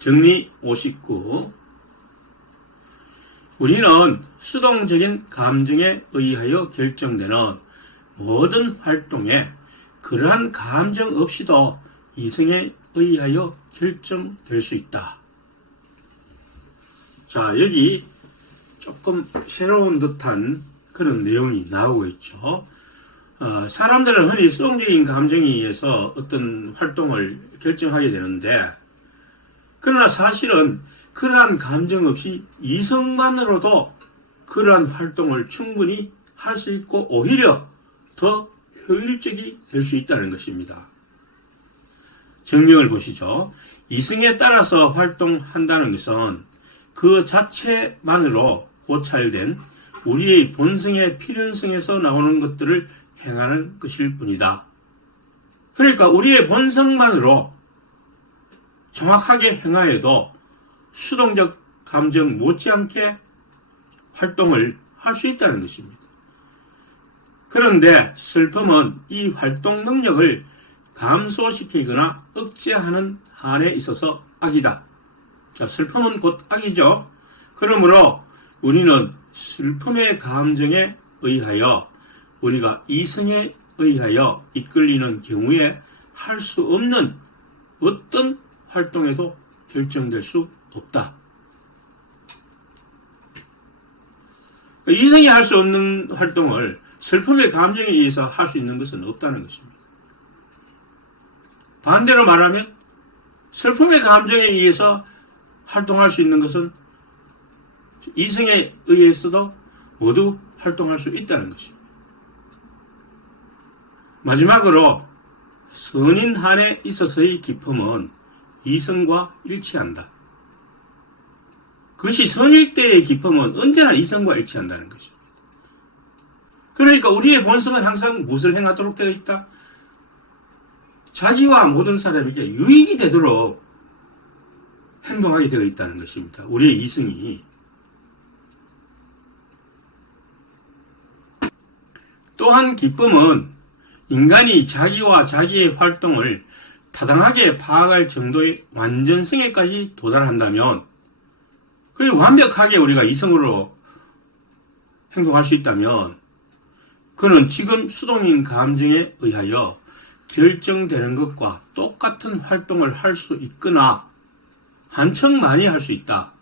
정리 59. 우리는 수동적인 감정에 의하여 결정되는 모든 활동에 그러한 감정 없이도 이성에 의하여 결정될 수 있다. 자, 여기 조금 새로운 듯한 그런 내용이 나오고 있죠. 사람들은 흔히 수동적인 감정에 의해서 어떤 활동을 결정하게 되는데, 그러나 사실은 그러한 감정 없이 이성만으로도 그러한 활동을 충분히 할 수 있고 오히려 더 효율적이 될 수 있다는 것입니다. 정명을 보시죠. 이성에 따라서 활동한다는 것은 그 자체만으로 고찰된 우리의 본성의 필연성에서 나오는 것들을 행하는 것일 뿐이다. 그러니까 우리의 본성만으로 정확하게 행하여도 수동적 감정 못지않게 활동을 할 수 있다는 것입니다. 그런데 슬픔은 이 활동 능력을 감소시키거나 억제하는 한에 있어서 악이다. 자, 슬픔은 곧 악이죠. 그러므로 우리는 슬픔의 감정에 의하여 우리가 이성에 의하여 이끌리는 경우에 할 수 없는 어떤 활동에도 결정될 수 없다. 이성이 할 수 없는 활동을 슬픔의 감정에 의해서 할 수 있는 것은 없다는 것입니다. 반대로 말하면 슬픔의 감정에 의해서 활동할 수 있는 것은 이성에 의해서도 모두 활동할 수 있다는 것입니다. 마지막으로 선인 한에 있어서의 기쁨은 이성과 일치한다. 그것이 선일 때의 기쁨은 언제나 이성과 일치한다는 것입니다. 그러니까 우리의 본성은 항상 무엇을 행하도록 되어 있다? 자기와 모든 사람에게 유익이 되도록 행동하게 되어 있다는 것입니다. 우리의 이성이. 또한 기쁨은 인간이 자기와 자기의 활동을 타당하게 파악할 정도의 완전성에까지 도달한다면, 그게 완벽하게 우리가 이성으로 행동할 수 있다면, 그는 지금 수동인 감정에 의하여 결정되는 것과 똑같은 활동을 할 수 있거나 한층 많이 할 수 있다.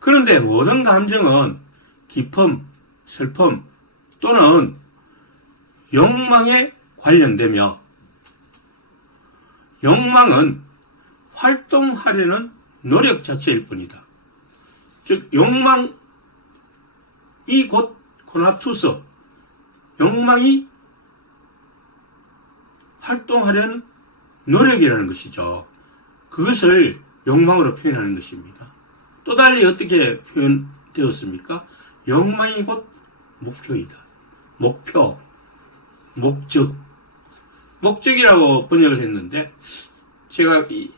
그런데 모든 감정은 기쁨, 슬픔 또는 욕망에 관련되며, 욕망은 활동하려는 노력 자체일 뿐이다. 즉 욕망이 곧 코나투스, 욕망이 활동하려는 노력이라는 것이죠. 그것을 욕망으로 표현하는 것입니다. 또 달리 어떻게 표현되었습니까? 욕망이 곧 목표이다. 목표, 목적. 목적이라고 번역을 했는데, 제가 이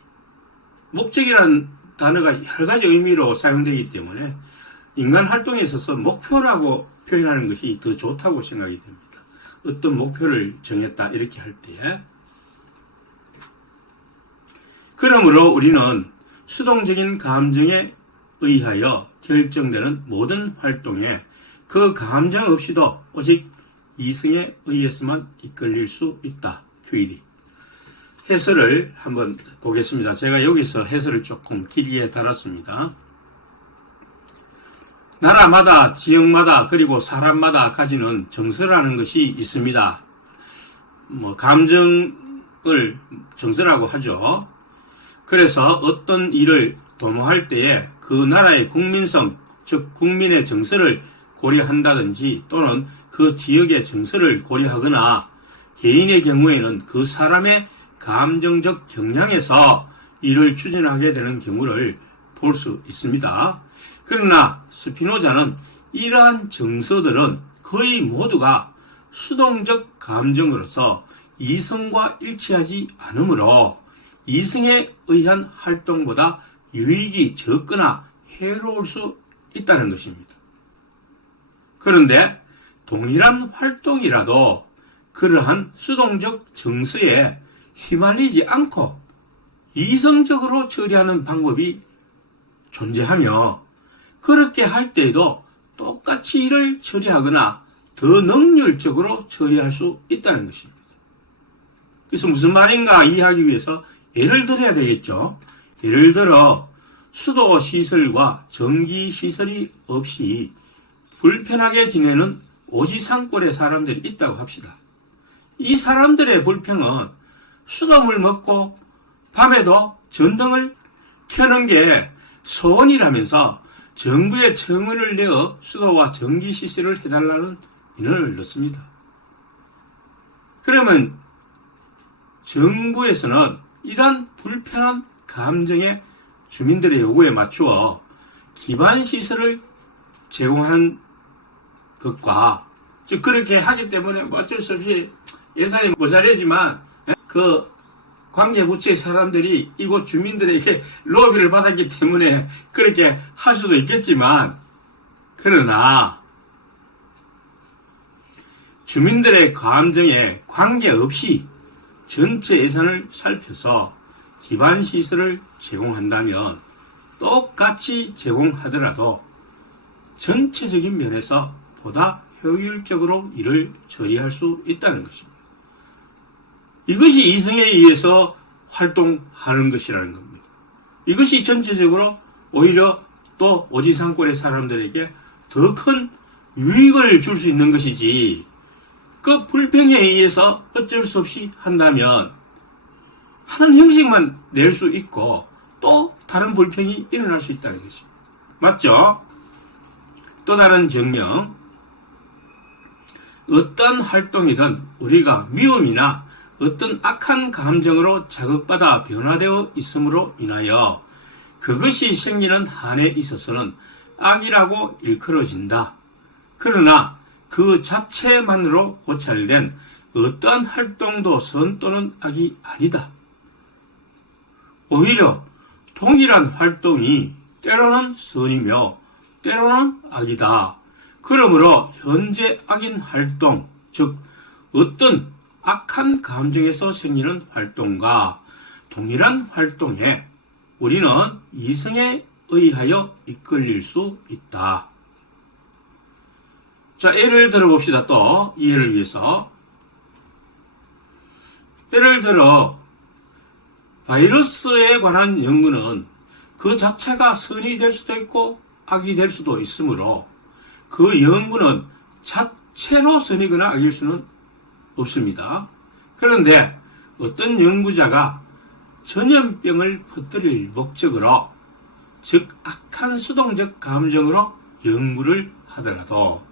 목적이라는 단어가 여러 가지 의미로 사용되기 때문에 인간 활동에 있어서 목표라고 표현하는 것이 더 좋다고 생각이 됩니다. 어떤 목표를 정했다 이렇게 할 때에. 그러므로 우리는 수동적인 감정에 의하여 결정되는 모든 활동에 그 감정 없이도 오직 이성에 의해서만 이끌릴 수 있다. QED. 해설을 한번 보겠습니다. 제가 여기서 해설을 조금 길게 달았습니다. 나라마다, 지역마다, 그리고 사람마다 가지는 정서라는 것이 있습니다. 감정을 정서라고 하죠. 그래서 어떤 일을 도모할 때에 그 나라의 국민성, 즉 국민의 정서를 고려한다든지 또는 그 지역의 정서를 고려하거나 개인의 경우에는 그 사람의 감정적 경향에서 일을 추진하게 되는 경우를 볼 수 있습니다. 그러나 스피노자는 이러한 정서들은 거의 모두가 수동적 감정으로서 이성과 일치하지 않으므로 이성에 의한 활동보다 유익이 적거나 해로울 수 있다는 것입니다. 그런데 동일한 활동이라도 그러한 수동적 정서에 휘말리지 않고 이성적으로 처리하는 방법이 존재하며 그렇게 할 때에도 똑같이 이를 처리하거나 더 능률적으로 처리할 수 있다는 것입니다. 그래서 무슨 말인가 이해하기 위해서 예를 들어야 되겠죠. 예를 들어 수도 시설과 전기 시설이 없이 불편하게 지내는 오지산골의 사람들이 있다고 합시다. 이 사람들의 불평은 수돗물 먹고 밤에도 전등을 켜는 게 소원이라면서 정부에 청원을 내어 수도와 전기 시설을 해달라는 민원을 넣습니다. 그러면 정부에서는 이러한 불편한 감정에 주민들의 요구에 맞추어 기반시설을 제공한 것과 즉 그렇게 하기 때문에 뭐 어쩔 수 없이 예산이 모자라지만 그 관계부처의 사람들이 이곳 주민들에게 로비를 받았기 때문에 그렇게 할 수도 있겠지만 그러나 주민들의 감정에 관계없이 전체 예산을 살펴서 기반시설을 제공한다면 똑같이 제공하더라도 전체적인 면에서 보다 효율적으로 일을 처리할 수 있다는 것입니다. 이것이 이성에 의해서 활동하는 것이라는 겁니다. 이것이 전체적으로 오히려 또 오지산골의 사람들에게 더 큰 유익을 줄 수 있는 것이지 그 불평에 의해서 어쩔 수 없이 한다면 하는 형식만 낼 수 있고 또 다른 불평이 일어날 수 있다는 것입니다. 맞죠? 또 다른 증명, 어떤 활동이든 우리가 미움이나 어떤 악한 감정으로 자극받아 변화되어 있음으로 인하여 그것이 생기는 한에 있어서는 악이라고 일컬어진다. 그러나 그 자체만으로 고찰된 어떠한 활동도 선 또는 악이 아니다. 오히려 동일한 활동이 때로는 선이며 때로는 악이다. 그러므로 현재 악인 활동, 즉 어떤 악한 감정에서 생기는 활동과 동일한 활동에 우리는 이성에 의하여 이끌릴 수 있다. 자, 예를 들어 봅시다. 또 이해를 위해서. 예를 들어 바이러스에 관한 연구는 그 자체가 선이 될 수도 있고 악이 될 수도 있으므로 그 연구는 자체로 선이거나 악일 수는 없습니다. 그런데 어떤 연구자가 전염병을 퍼뜨릴 목적으로 즉 악한 수동적 감정으로 연구를 하더라도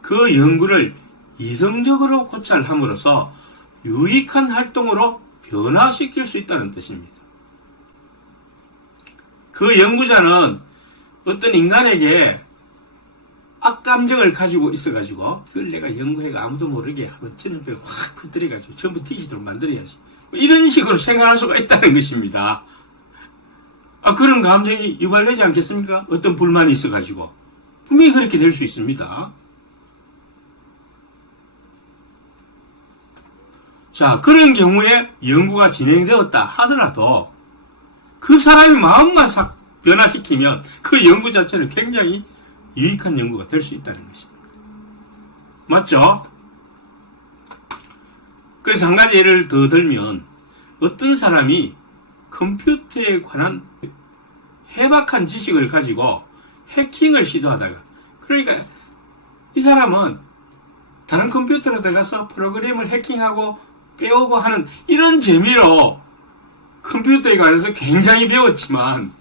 그 연구를 이성적으로 고찰함으로써 유익한 활동으로 변화시킬 수 있다는 뜻입니다. 그 연구자는 어떤 인간에게 악감정을 가지고 있어가지고 그걸 내가 연구해가 아무도 모르게 한번 전염병을 확 퍼뜨려가지고 전부 뒤지도록 만들어야지. 이런 식으로 생각할 수가 있다는 것입니다. 그런 감정이 유발되지 않겠습니까? 어떤 불만이 있어가지고. 분명히 그렇게 될 수 있습니다. 자, 그런 경우에 연구가 진행되었다 하더라도 그 사람의 마음만 싹 변화시키면 그 연구 자체는 굉장히 유익한 연구가 될 수 있다는 것입니다. 맞죠? 그래서 한 가지 예를 더 들면 어떤 사람이 컴퓨터에 관한 해박한 지식을 가지고 해킹을 시도하다가 그러니까 이 사람은 다른 컴퓨터로 들어가서 프로그램을 해킹하고 빼오고 하는 이런 재미로 컴퓨터에 관해서 굉장히 배웠지만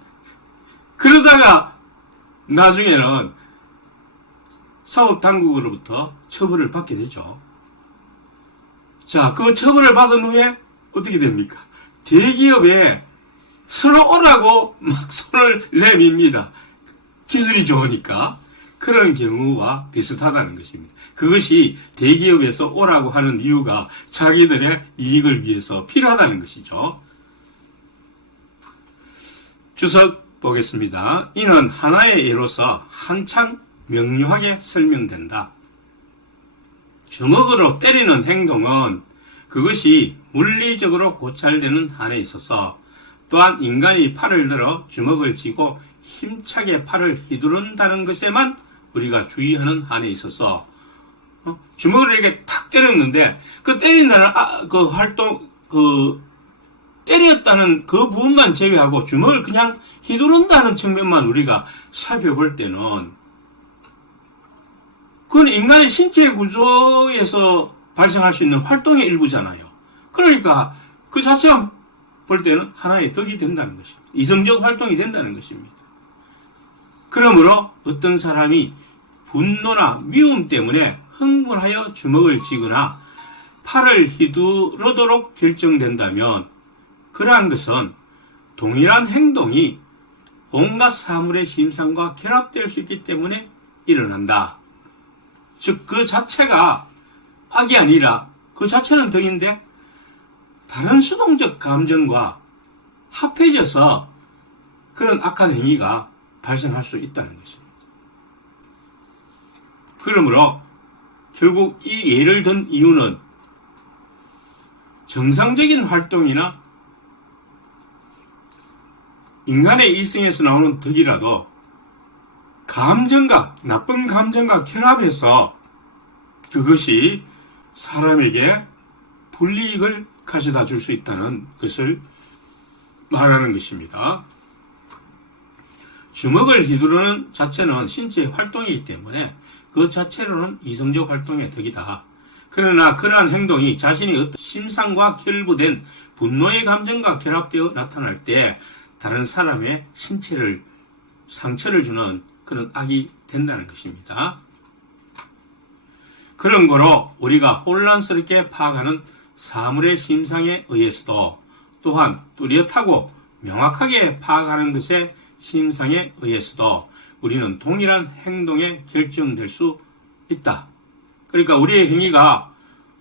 그러다가 나중에는 사법당국으로부터 처벌을 받게 되죠. 자, 그 처벌을 받은 후에 어떻게 됩니까? 대기업에 서로 오라고 막 손을 내밉니다. 기술이 좋으니까. 그런 경우와 비슷하다는 것입니다. 그것이 대기업에서 오라고 하는 이유가 자기들의 이익을 위해서 필요하다는 것이죠. 주석 보겠습니다. 이는 하나의 예로서 한창 명료하게 설명된다. 주먹으로 때리는 행동은 그것이 물리적으로 고찰되는 한에 있어서 또한 인간이 팔을 들어 주먹을 쥐고 힘차게 팔을 휘두른다는 것에만 우리가 주의하는 한에 있어서 주먹을 이렇게 탁 때렸는데 그 때린다는 그 활동 때렸다는 그 부분만 제외하고 주먹을 그냥 휘두른다는 측면만 우리가 살펴볼 때는 그건 인간의 신체 구조에서 발생할 수 있는 활동의 일부잖아요. 그러니까 그 자체만 볼 때는 하나의 덕이 된다는 것입니다. 이성적 활동이 된다는 것입니다. 그러므로 어떤 사람이 분노나 미움 때문에 흥분하여 주먹을 쥐거나 팔을 휘두르도록 결정된다면 그러한 것은 동일한 행동이 온갖 사물의 심상과 결합될 수 있기 때문에 일어난다. 즉 그 자체가 악이 아니라 그 자체는 덕인데 다른 수동적 감정과 합해져서 그런 악한 행위가 발생할 수 있다는 것입니다. 그러므로 결국 이 예를 든 이유는 정상적인 활동이나 인간의 일생에서 나오는 덕이라도 감정과 나쁜 감정과 결합해서 그것이 사람에게 불이익을 가져다 줄 수 있다는 것을 말하는 것입니다. 주먹을 휘두르는 자체는 신체의 활동이기 때문에 그 자체로는 이성적 활동의 덕이다. 그러나 그러한 행동이 자신의 어떤 심상과 결부된 분노의 감정과 결합되어 나타날 때 다른 사람의 신체를 상처를 주는 그런 악이 된다는 것입니다. 그런 거로 우리가 혼란스럽게 파악하는 사물의 심상에 의해서도 또한 뚜렷하고 명확하게 파악하는 것의 심상에 의해서도 우리는 동일한 행동에 결정될 수 있다. 그러니까 우리의 행위가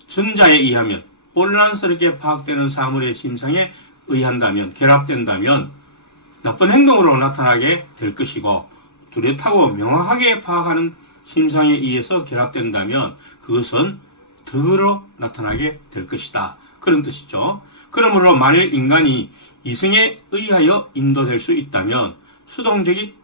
전자에 의하면 혼란스럽게 파악되는 사물의 심상에 의한다면, 결합된다면 나쁜 행동으로 나타나게 될 것이고 뚜렷하고 명확하게 파악하는 심상에 의해서 결합된다면 그것은 덕으로 나타나게 될 것이다. 그런 뜻이죠. 그러므로 만일 인간이 이성에 의하여 인도될 수 있다면 수동적인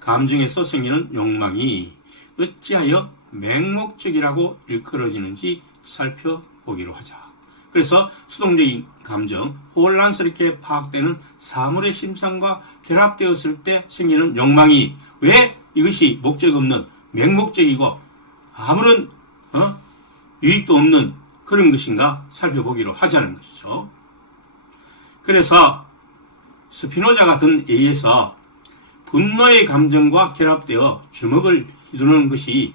감정에서 생기는 욕망이 어찌하여 맹목적이라고 일컬어지는지 살펴보기로 하자. 그래서 수동적인 감정, 혼란스럽게 파악되는 사물의 심상과 결합되었을 때 생기는 욕망이 왜 이것이 목적 없는 맹목적이고 아무런 유익도 없는 그런 것인가 살펴보기로 하자는 것이죠. 그래서 스피노자 같은 A에서 분노의 감정과 결합되어 주먹을 휘두르는 것이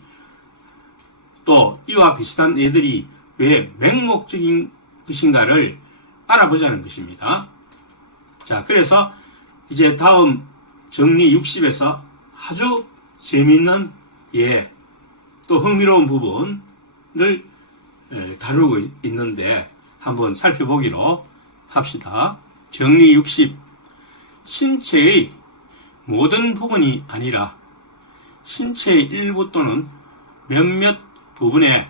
또 이와 비슷한 애들이 왜 맹목적인 것인가를 알아보자는 것입니다. 자, 그래서 이제 다음 정리 60에서 아주 재미있는 또 흥미로운 부분을 다루고 있는데 한번 살펴보기로 합시다. 정리 60. 신체의 모든 부분이 아니라 신체의 일부 또는 몇몇 부분에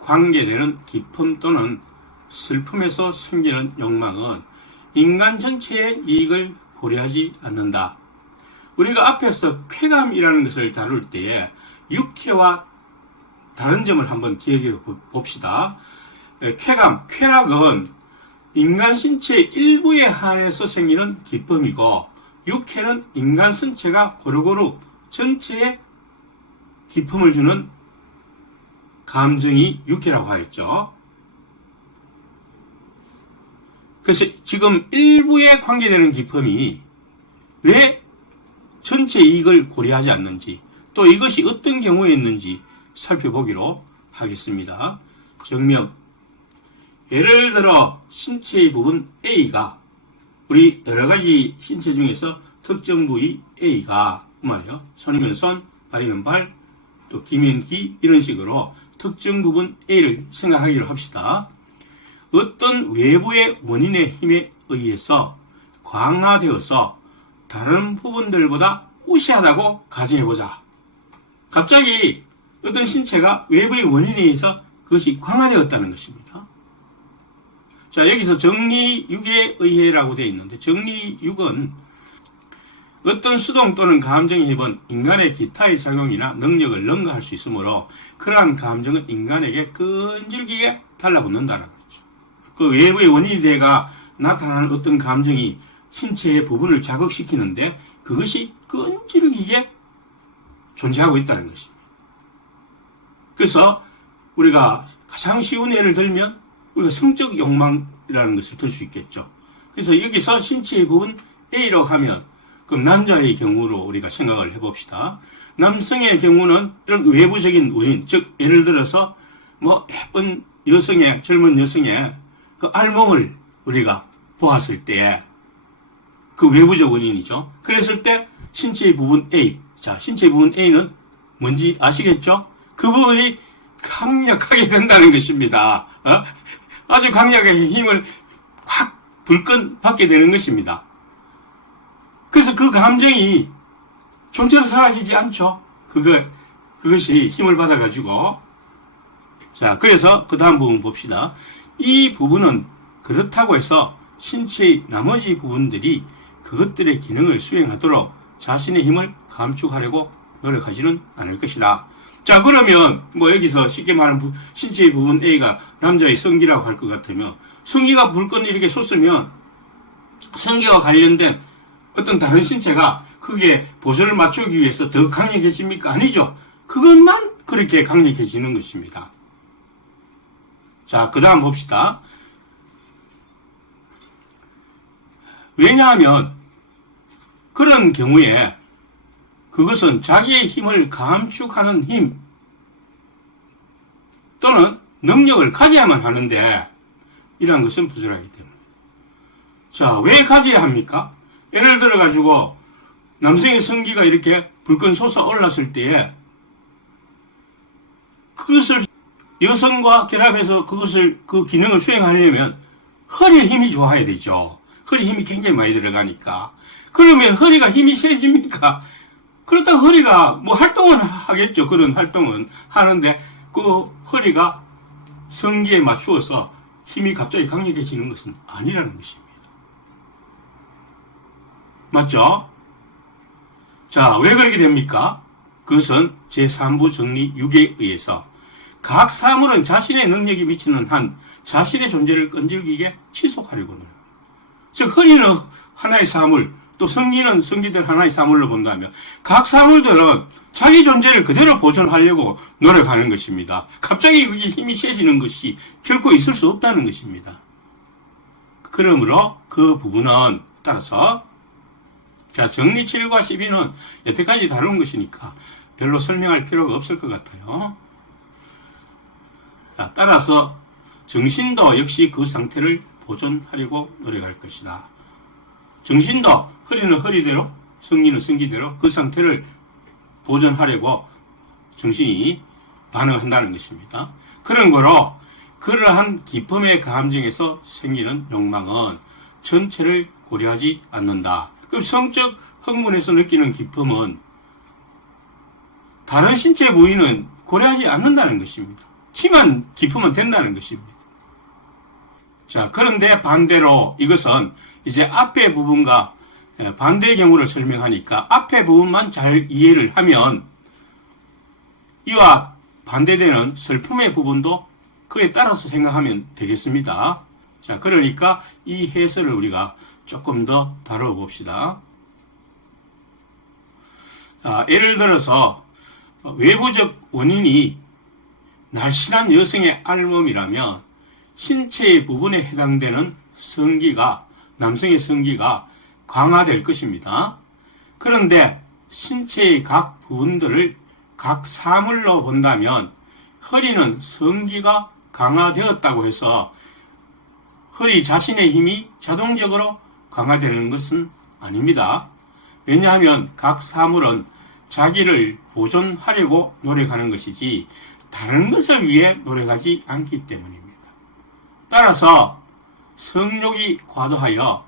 관계되는 기쁨 또는 슬픔에서 생기는 욕망은 인간 전체의 이익을 고려하지 않는다. 우리가 앞에서 쾌감이라는 것을 다룰 때에 육체와 다른 점을 한번 기억해 봅시다. 쾌락은 인간 신체의 일부에 한해서 생기는 기쁨이고 육체는 인간 신체가 고루고루 전체에 기쁨을 주는 감정이 육체라고 하였죠. 그래서 지금 일부에 관계되는 기쁨이 왜 전체 이익을 고려하지 않는지 또 이것이 어떤 경우에 있는지 살펴보기로 하겠습니다. 정명. 예를 들어 신체의 부분 A가 우리 여러가지 신체 중에서 특정 부위 A가 말이에요. 손이면 손, 발이면 발, 또 기면 기 이런 식으로 특정 부분 A를 생각하기로 합시다. 어떤 외부의 원인의 힘에 의해서 강화되어서 다른 부분들보다 우세하다고 가정해보자. 갑자기 어떤 신체가 외부의 원인에 의해서 그것이 강화되었다는 것입니다. 자, 여기서 정리6에 의해라고 되어 있는데, 정리6은 어떤 수동 또는 감정의 힘은 인간의 기타의 작용이나 능력을 능가할 수 있으므로 그러한 감정은 인간에게 끈질기게 달라붙는다는 거죠. 그 외부의 원인이 돼가 나타나는 어떤 감정이 신체의 부분을 자극시키는데 그것이 끈질기게 존재하고 있다는 것입니다. 그래서 우리가 가장 쉬운 예를 들면 우리가 성적 욕망이라는 것을 들 수 있겠죠. 그래서 여기서 신체의 부분 A로 가면 그럼 남자의 경우로 우리가 생각을 해봅시다. 남성의 경우는 이런 외부적인 원인, 즉 예를 들어서 뭐 예쁜 여성의 젊은 여성의 그 알몸을 우리가 보았을 때 그 외부적 원인이죠. 그랬을 때 신체의 부분 A, 자 신체의 부분 A는 뭔지 아시겠죠? 그 부분이 강력하게 된다는 것입니다. 아주 강력하게 힘을 확 불끈 받게 되는 것입니다. 그래서 그 감정이 존재로 사라지지 않죠. 그것이 힘을 받아가지고. 자, 그래서 그 다음 부분 봅시다. 이 부분은 그렇다고 해서 신체의 나머지 부분들이 그것들의 기능을 수행하도록 자신의 힘을 감축하려고 노력하지는 않을 것이다. 자, 그러면 뭐 여기서 쉽게 말하는 신체의 부분 A가 남자의 성기라고 할 것 같으면 성기가 불끈 이렇게 솟으면 성기와 관련된 어떤 다른 신체가 그게 보조를 맞추기 위해서 더 강력해집니까? 아니죠. 그것만 그렇게 강력해지는 것입니다. 자, 그 다음 봅시다. 왜냐하면 그런 경우에 그것은 자기의 힘을 감축하는 힘 또는 능력을 가져야만 하는데 이러한 것은 부족하기 때문에. 자, 왜 가져야 합니까? 예를 들어 가지고 남성의 성기가 이렇게 불끈 솟아 올랐을 때에 그것을 여성과 결합해서 그 기능을 수행하려면 허리에 힘이 좋아야 되죠. 허리 힘이 굉장히 많이 들어가니까. 그러면 허리가 힘이 세집니까? 그렇다고 허리가 뭐 활동은 하겠죠. 그런 활동은 하는데 그 허리가 성기에 맞추어서 힘이 갑자기 강력해지는 것은 아니라는 것입니다. 맞죠? 자, 왜 그렇게 됩니까? 그것은 제3부 정리 6에 의해서 각 사물은 자신의 능력이 미치는 한 자신의 존재를 끈질기게 지속하려고 합니다. 즉 허리는 하나의 사물, 또 성기는 성기들 하나의 사물로 본다면 각 사물들은 자기 존재를 그대로 보존하려고 노력하는 것입니다. 갑자기 그게 힘이 세지는 것이 결코 있을 수 없다는 것입니다. 그러므로 그 부분은 따라서 자, 정리 7과 12는 여태까지 다룬 것이니까 별로 설명할 필요가 없을 것 같아요. 자, 따라서 정신도 역시 그 상태를 보존하려고 노력할 것이다. 정신도 허리는 허리대로, 성기는 성기대로 그 상태를 보존하려고 정신이 반응한다는 것입니다. 그런 거로 그러한 기쁨의 감정에서 생기는 욕망은 전체를 고려하지 않는다. 그럼 성적 학문에서 느끼는 기쁨은 다른 신체 부위는 고려하지 않는다는 것입니다. 치만 기쁘면 된다는 것입니다. 자, 그런데 반대로 이것은 이제 앞의 부분과 반대의 경우를 설명하니까 앞의 부분만 잘 이해를 하면 이와 반대되는 슬픔의 부분도 그에 따라서 생각하면 되겠습니다. 자, 그러니까 이 해설을 우리가 조금 더 다뤄봅시다. 예를 들어서 외부적 원인이 날씬한 여성의 알몸이라면 신체의 부분에 해당되는 성기가 남성의 성기가 강화될 것입니다. 그런데 신체의 각 부분들을 각 사물로 본다면 허리는 성기가 강화되었다고 해서 허리 자신의 힘이 자동적으로 강화되는 것은 아닙니다. 왜냐하면 각 사물은 자기를 보존하려고 노력하는 것이지 다른 것을 위해 노력하지 않기 때문입니다. 따라서 성욕이 과도하여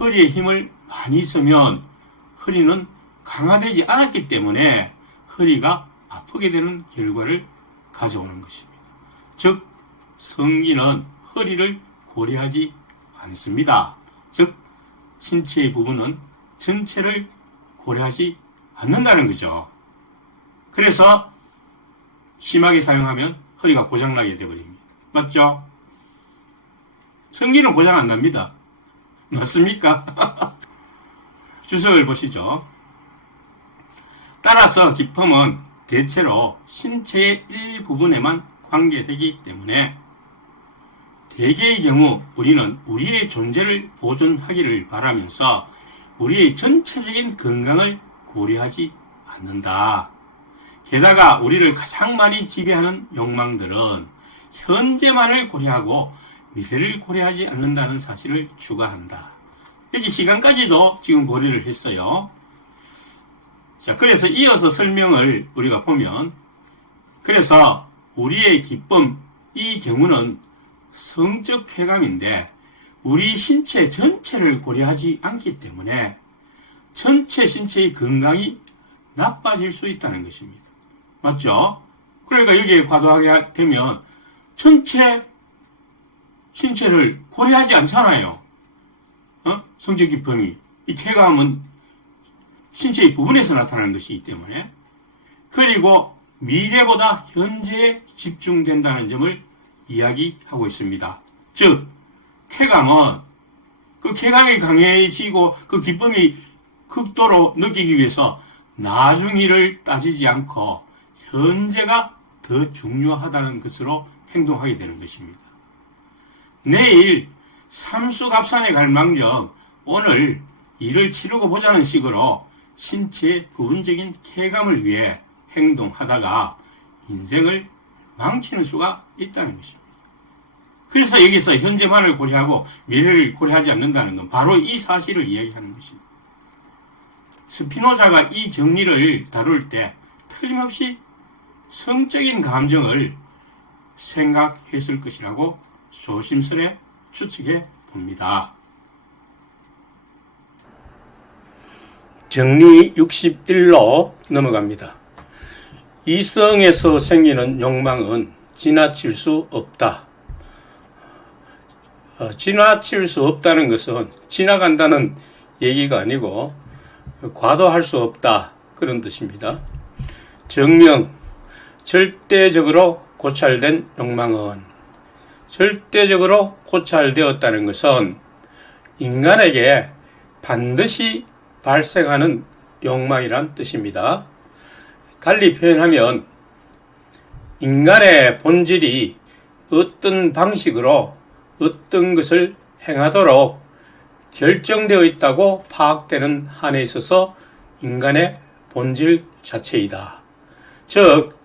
허리에 힘을 많이 쓰면 허리는 강화되지 않았기 때문에 허리가 아프게 되는 결과를 가져오는 것입니다. 즉 성기는 허리를 고려하지 않습니다. 즉 신체의 부분은 전체를 고려하지 않는다는 거죠. 그래서 심하게 사용하면 허리가 고장나게 되어버립니다. 맞죠? 성기는 고장 안 납니다. 맞습니까? 주석을 보시죠. 따라서 기품은 대체로 신체의 일부분에만 관계되기 때문에 대개의 경우 우리는 우리의 존재를 보존하기를 바라면서 우리의 전체적인 건강을 고려하지 않는다. 게다가 우리를 가장 많이 지배하는 욕망들은 현재만을 고려하고 미래를 고려하지 않는다는 사실을 추가한다. 여기 시간까지도 지금 고려를 했어요. 자, 그래서 이어서 설명을 우리가 보면, 그래서 우리의 기쁨, 이 경우는 성적 쾌감인데 우리 신체 전체를 고려하지 않기 때문에 전체 신체의 건강이 나빠질 수 있다는 것입니다. 맞죠? 그러니까 여기에 과도하게 되면 전체 신체를 고려하지 않잖아요. 성적 기쁨이. 이 쾌감은 신체의 부분에서 나타나는 것이기 때문에. 그리고 미래보다 현재에 집중된다는 점을 이야기하고 있습니다. 즉 쾌감은 그 쾌감이 강해지고 그 기쁨이 극도로 느끼기 위해서 나중 일을 따지지 않고 현재가 더 중요하다는 것으로 행동하게 되는 것입니다. 내일 삼수갑산에 갈 망정 오늘 일을 치르고 보자는 식으로 신체의 부분적인 쾌감을 위해 행동하다가 인생을 망치는 수가 있다는 것입니다. 그래서 여기서 현재만을 고려하고 미래를 고려하지 않는다는 건 바로 이 사실을 이야기하는 것입니다. 스피노자가 이 정리를 다룰 때 틀림없이 성적인 감정을 생각했을 것이라고 조심스레 추측해 봅니다. 정리 61로 넘어갑니다. 이성에서 생기는 욕망은 지나칠 수 없다. 지나칠 수 없다는 것은 지나간다는 얘기가 아니고 과도할 수 없다, 그런 뜻입니다. 정명, 절대적으로 고찰된 욕망은, 절대적으로 고찰되었다는 것은 인간에게 반드시 발생하는 욕망이란 뜻입니다. 달리 표현하면 인간의 본질이 어떤 방식으로 어떤 것을 행하도록 결정되어 있다고 파악되는 한에 있어서 인간의 본질 자체이다. 즉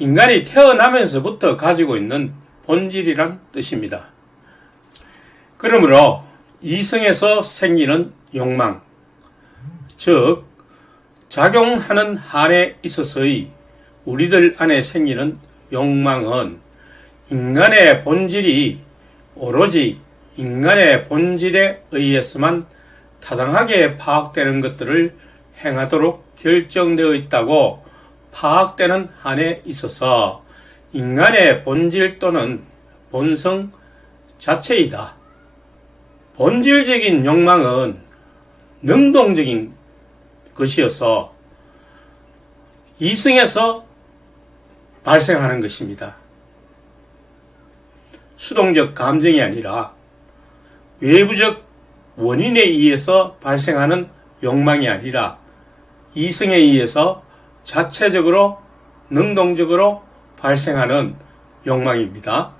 인간이 태어나면서부터 가지고 있는 본질이란 뜻입니다. 그러므로 이성에서 생기는 욕망, 즉 작용하는 한에 있어서의 우리들 안에 생기는 욕망은 인간의 본질이 오로지 인간의 본질에 의해서만 타당하게 파악되는 것들을 행하도록 결정되어 있다고 파악되는 한에 있어서 인간의 본질 또는 본성 자체이다. 본질적인 욕망은 능동적인 것이어서 이성에서 발생하는 것입니다. 수동적 감정이 아니라 외부적 원인에 의해서 발생하는 욕망이 아니라 이성에 의해서 자체적으로 능동적으로 발생하는 욕망입니다.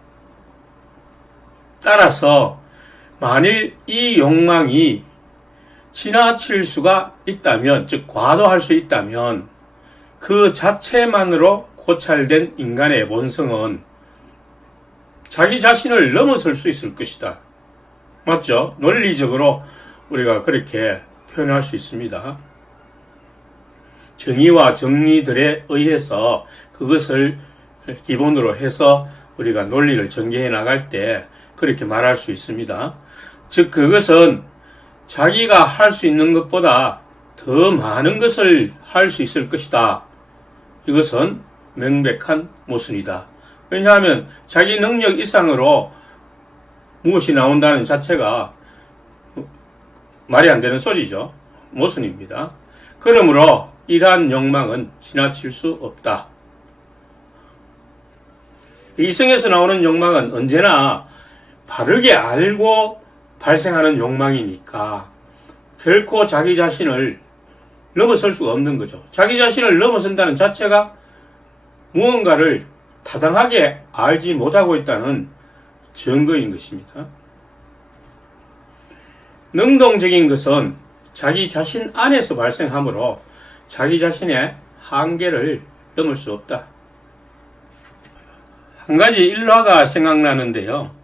따라서 만일 이 욕망이 지나칠 수가 있다면, 즉 과도할 수 있다면 그 자체만으로 고찰된 인간의 본성은 자기 자신을 넘어설 수 있을 것이다. 맞죠? 논리적으로 우리가 그렇게 표현할 수 있습니다. 정의와 정리들에 의해서 그것을 기본으로 해서 우리가 논리를 전개해 나갈 때 그렇게 말할 수 있습니다. 즉 그것은 자기가 할 수 있는 것보다 더 많은 것을 할 수 있을 것이다. 이것은 명백한 모순이다. 왜냐하면 자기 능력 이상으로 무엇이 나온다는 자체가 말이 안 되는 소리죠. 모순입니다. 그러므로 이러한 욕망은 지나칠 수 없다. 이성에서 나오는 욕망은 언제나 바르게 알고 발생하는 욕망이니까 결코 자기 자신을 넘어설 수가 없는 거죠. 자기 자신을 넘어선다는 자체가 무언가를 타당하게 알지 못하고 있다는 증거인 것입니다. 능동적인 것은 자기 자신 안에서 발생하므로 자기 자신의 한계를 넘을 수 없다. 한 가지 일화가 생각나는데요.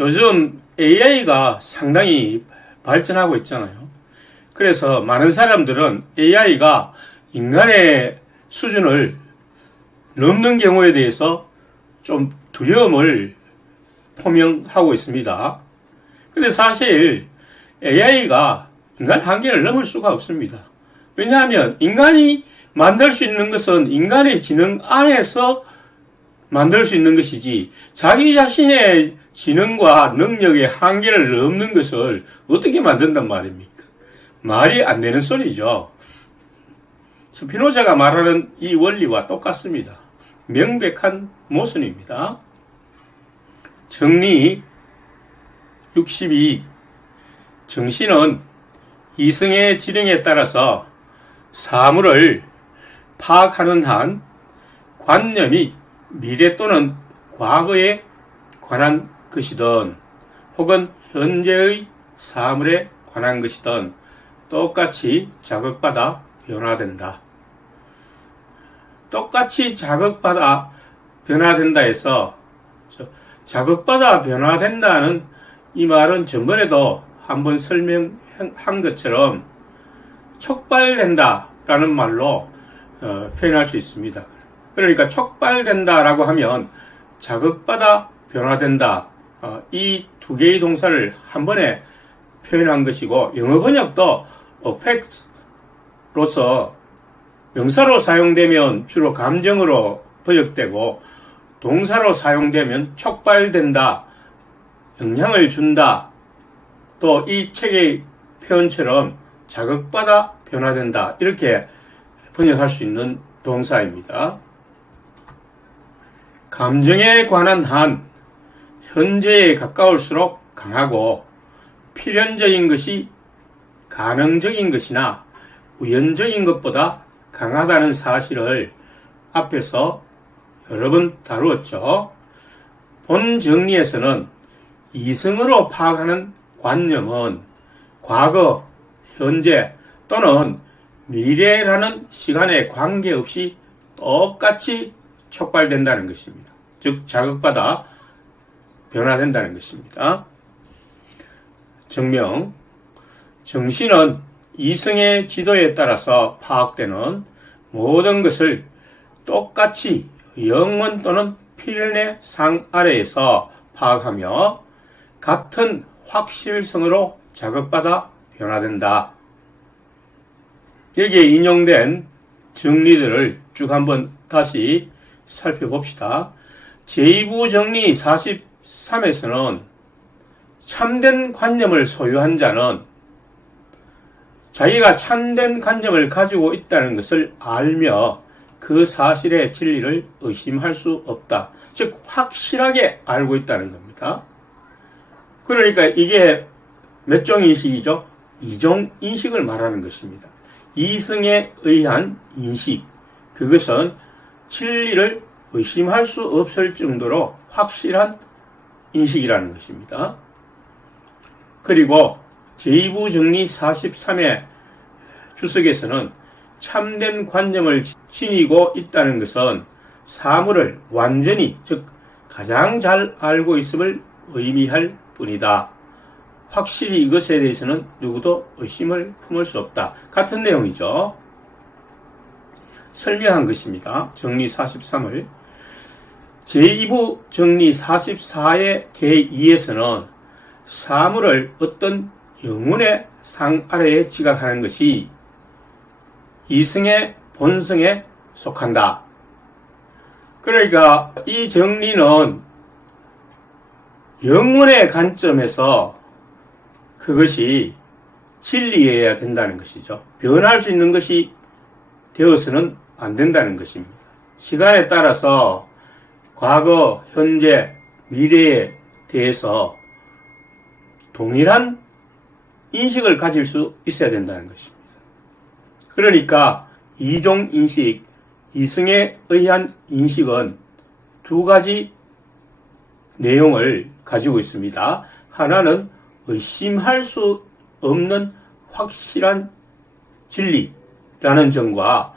요즘 AI가 상당히 발전하고 있잖아요. 그래서 많은 사람들은 AI가 인간의 수준을 넘는 경우에 대해서 좀 두려움을 표명하고 있습니다. 근데 사실 AI가 인간 한계를 넘을 수가 없습니다. 왜냐하면 인간이 만들 수 있는 것은 인간의 지능 안에서 만들 수 있는 것이지 자기 자신의 지능과 능력의 한계를 넘는 것을 어떻게 만든단 말입니까? 말이 안 되는 소리죠. 스피노자가 말하는 이 원리와 똑같습니다. 명백한 모순입니다. 정리 62. 정신은 이성의 지령에 따라서 사물을 파악하는 한 관념이 미래 또는 과거에 관한 것이든 혹은 현재의 사물에 관한 것이든 똑같이 자극받아 변화된다. 똑같이 자극받아 변화된다 해서 자극받아 변화된다는 이 말은 전번에도 한번 설명한 것처럼 촉발된다라는 말로 표현할 수 있습니다. 그러니까 촉발된다라고 하면 자극받아 변화된다. 이 두 개의 동사를 한 번에 표현한 것이고 영어 번역도 affect로서 명사로 사용되면 주로 감정으로 번역되고 동사로 사용되면 촉발된다, 영향을 준다. 또 이 책의 표현처럼 자극받아 변화된다. 이렇게 번역할 수 있는 동사입니다. 감정에 관한 한 현재에 가까울수록 강하고 필연적인 것이 가능적인 것이나 우연적인 것보다 강하다는 사실을 앞에서 여러 번 다루었죠. 본 정리에서는 이성으로 파악하는 관념은 과거, 현재 또는 미래라는 시간에 관계없이 똑같이 촉발된다는 것입니다. 즉 자극받아 변화된다는 것입니다. 증명, 정신은 이성의 지도에 따라서 파악되는 모든 것을 똑같이 영원 또는 필연의 상 아래에서 파악하며 같은 확실성으로 자극받아 변화된다. 여기에 인용된 정리들을 쭉 한번 다시 살펴봅시다. 제2부 정리 43에서는 참된 관념을 소유한 자는 자기가 참된 관념을 가지고 있다는 것을 알며 그 사실의 진리를 의심할 수 없다. 즉 확실하게 알고 있다는 겁니다. 그러니까 이게 몇 종 인식이죠? 이종 인식을 말하는 것입니다. 이성에 의한 인식, 그것은 진리를 의심할 수 없을 정도로 확실한 인식이라는 것입니다. 그리고 제2부 정리 43의 주석에서는 참된 관념을 지니고 있다는 것은 사물을 완전히, 즉 가장 잘 알고 있음을 의미할 뿐이다. 확실히 이것에 대해서는 누구도 의심을 품을 수 없다. 같은 내용이죠. 설명한 것입니다. 정리 43을. 제2부 정리 44의 제2에서는 사물을 어떤 영혼의 상 아래에 지각하는 것이 이성의 본성에 속한다. 그러니까 이 정리는 영혼의 관점에서 그것이 진리여야 된다는 것이죠. 변할 수 있는 것이 되어서는 안 된다는 것입니다. 시간에 따라서 과거, 현재, 미래에 대해서 동일한 인식을 가질 수 있어야 된다는 것입니다. 그러니까 이종인식, 이승에 의한 인식은 두 가지 내용을 가지고 있습니다. 하나는 의심할 수 없는 확실한 진리라는 점과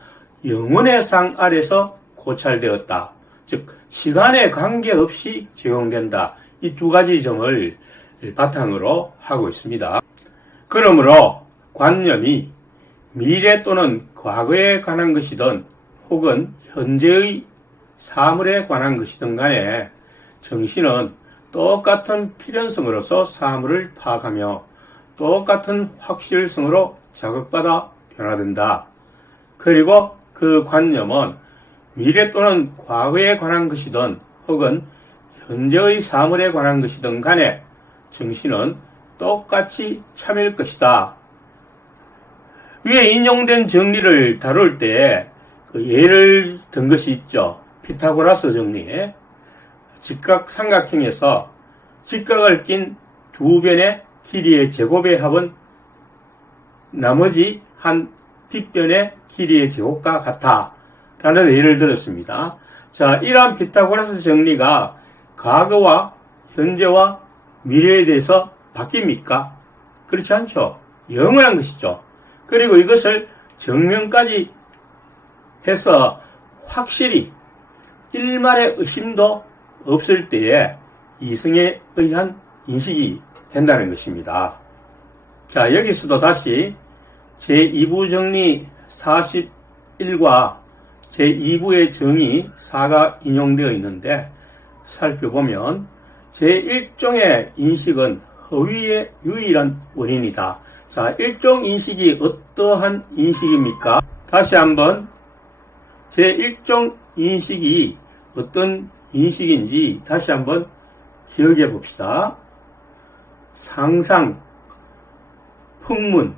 영혼의 상 아래서 고찰되었다. 즉 시간에 관계없이 적용된다. 이 두 가지 점을 바탕으로 하고 있습니다. 그러므로 관념이 미래 또는 과거에 관한 것이든 혹은 현재의 사물에 관한 것이든 간에 정신은 똑같은 필연성으로서 사물을 파악하며 똑같은 확실성으로 자극받아 변화된다. 그리고 그 관념은 미래 또는 과거에 관한 것이든 혹은 현재의 사물에 관한 것이든 간에 정신은 똑같이 참일 것이다. 위에 인용된 정리를 다룰 때 그 예를 든 것이 있죠. 피타고라스 정리. 직각삼각형에서 직각을 낀 두 변의 길이의 제곱의 합은 나머지 한 뒷변의 길이의 제곱과 같아. 라는 예를 들었습니다. 자, 이러한 피타고라스 정리가 과거와 현재와 미래에 대해서 바뀝니까? 그렇지 않죠. 영원한 것이죠. 그리고 이것을 증명까지 해서 확실히 일말의 의심도 없을 때에 이승에 의한 인식이 된다는 것입니다. 자, 여기서도 다시 제2부 정리 41과 제2부의 정의 4가 인용되어 있는데 살펴보면 제1종의 인식은 허위의 유일한 원인이다. 자, 1종 인식이 어떠한 인식입니까? 다시 한번 제1종 인식이 어떤 인식인지 다시 한번 기억해 봅시다. 상상, 풍문,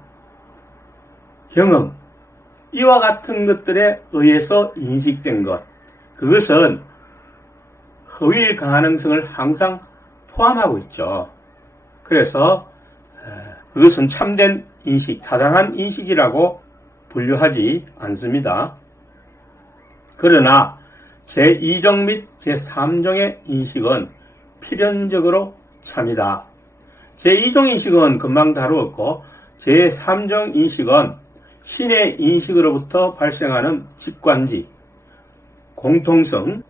경험, 이와 같은 것들에 의해서 인식된 것, 그것은 허위일 가능성을 항상 포함하고 있죠. 그래서 그것은 참된 인식, 타당한 인식이라고 분류하지 않습니다. 그러나 제2종 및 제3종의 인식은 필연적으로 참이다. 제2종 인식은 금방 다루었고 제3종 인식은 신의 인식으로부터 발생하는 직관지, 공통성,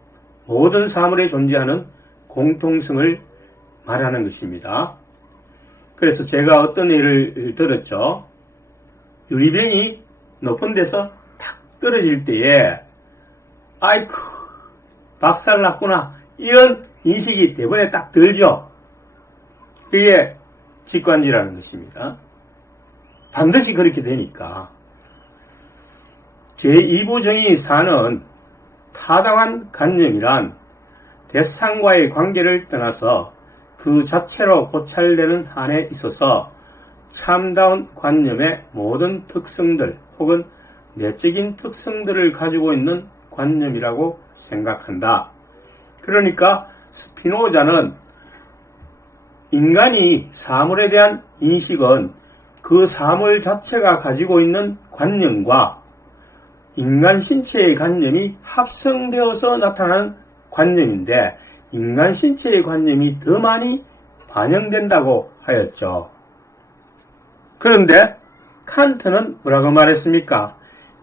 모든 사물에 존재하는 공통성을 말하는 것입니다. 그래서 제가 어떤 예를 들었죠. 유리병이 높은 데서 탁 떨어질 때에 아이쿠 박살났구나 이런 인식이 대번에 딱 들죠. 그게 직관지라는 것입니다. 반드시 그렇게 되니까 제2부 정의 4는 타당한 관념이란 대상과의 관계를 떠나서 그 자체로 고찰되는 한에 있어서 참다운 관념의 모든 특성들 혹은 내적인 특성들을 가지고 있는 관념이라고 생각한다. 그러니까 스피노자는 인간이 사물에 대한 인식은 그 사물 자체가 가지고 있는 관념과 인간 신체의 관념이 합성되어서 나타나는 관념인데 인간 신체의 관념이 더 많이 반영된다고 하였죠. 그런데 칸트는 뭐라고 말했습니까?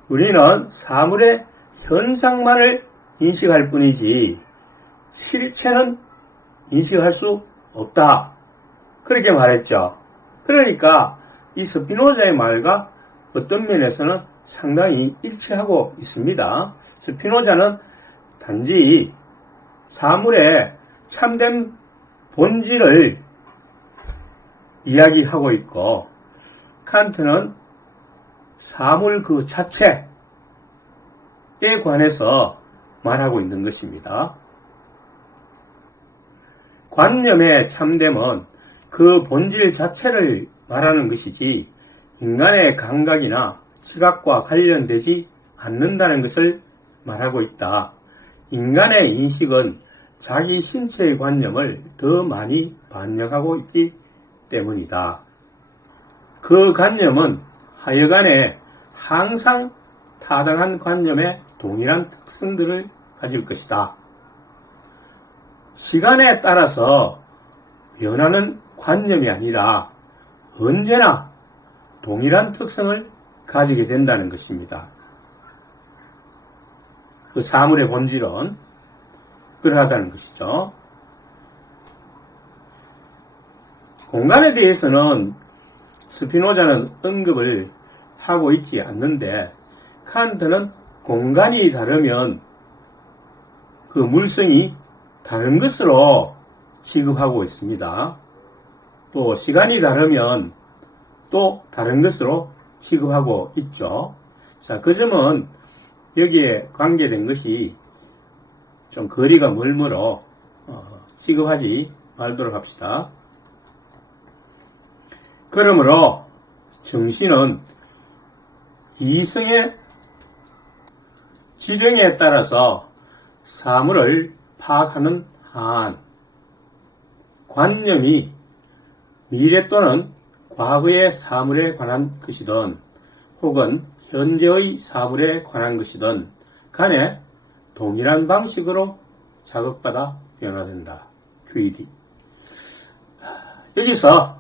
우리는 사물의 현상만을 인식할 뿐이지 실체는 인식할 수 없다. 그렇게 말했죠. 그러니까 이 스피노자의 말과 어떤 면에서는 상당히 일치하고 있습니다. 스피노자는 단지 사물의 참된 본질을 이야기하고 있고 칸트는 사물 그 자체에 관해서 말하고 있는 것입니다. 관념의 참됨은 그 본질 자체를 말하는 것이지 인간의 감각이나 지각과 관련되지 않는다는 것을 말하고 있다. 인간의 인식은 자기 신체의 관념을 더 많이 반영하고 있기 때문이다. 그 관념은 하여간에 항상 타당한 관념의 동일한 특성들을 가질 것이다. 시간에 따라서 변하는 관념이 아니라 언제나 동일한 특성을 가지게 된다는 것입니다. 그 사물의 본질은 그러하다는 것이죠. 공간에 대해서는 스피노자는 언급을 하고 있지 않는데 칸트는 공간이 다르면 그 물성이 다른 것으로 취급하고 있습니다. 또 시간이 다르면 또 다른 것으로 취급하고 있죠. 자, 그 점은 여기에 관계된 것이 좀 거리가 멀므로 취급하지 말도록 합시다. 그러므로 정신은 이성의 지령에 따라서 사물을 파악하는 한 관념이 미래 또는 과거의 사물에 관한 것이든 혹은 현재의 사물에 관한 것이든 간에 동일한 방식으로 자극받아 변화된다. QED. 여기서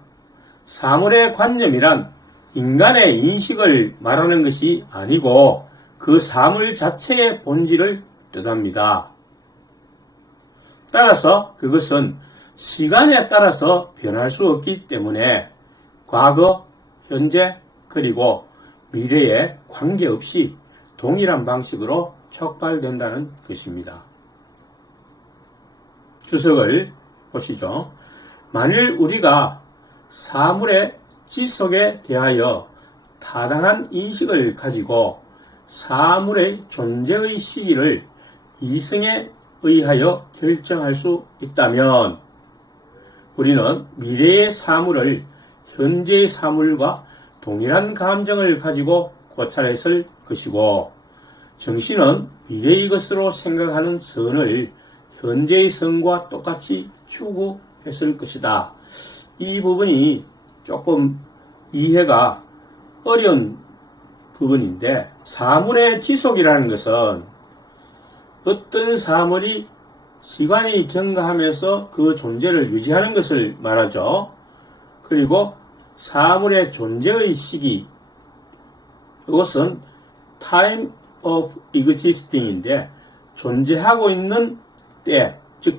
사물의 관념이란 인간의 인식을 말하는 것이 아니고 그 사물 자체의 본질을 뜻합니다. 따라서 그것은 시간에 따라서 변할 수 없기 때문에 과거, 현재, 그리고 미래에 관계없이 동일한 방식으로 촉발된다는 것입니다. 주석을 보시죠. 만일 우리가 사물의 지속에 대하여 타당한 인식을 가지고 사물의 존재의 시기를 이성에 의하여 결정할 수 있다면 우리는 미래의 사물을 현재의 사물과 동일한 감정을 가지고 고찰했을 것이고 정신은 미래의 것으로 생각하는 선을 현재의 선과 똑같이 추구했을 것이다. 이 부분이 조금 이해가 어려운 부분인데 사물의 지속이라는 것은 어떤 사물이 시간이 경과하면서 그 존재를 유지하는 것을 말하죠. 그리고 사물의 존재의 시기, 이것은 time of existing인데 존재하고 있는 때, 즉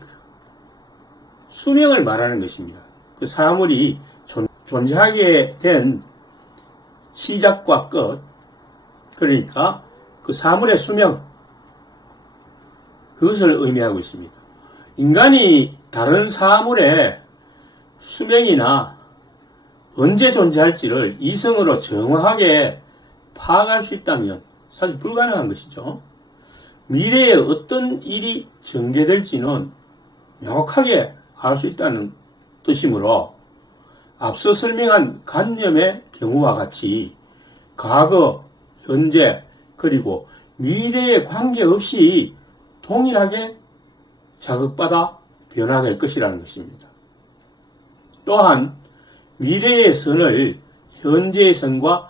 수명을 말하는 것입니다. 그 사물이 존재하게 된 시작과 끝, 그러니까 그 사물의 수명, 그것을 의미하고 있습니다. 인간이 다른 사물의 수명이나 언제 존재할지를 이성으로 정확하게 파악할 수 있다면 사실 불가능한 것이죠. 미래에 어떤 일이 전개될지는 명확하게 알 수 있다는 뜻이므로 앞서 설명한 관념의 경우와 같이 과거, 현재, 그리고 미래에 관계없이 동일하게 자극받아 변화될 것이라는 것입니다. 또한 미래의 선을 현재의 선과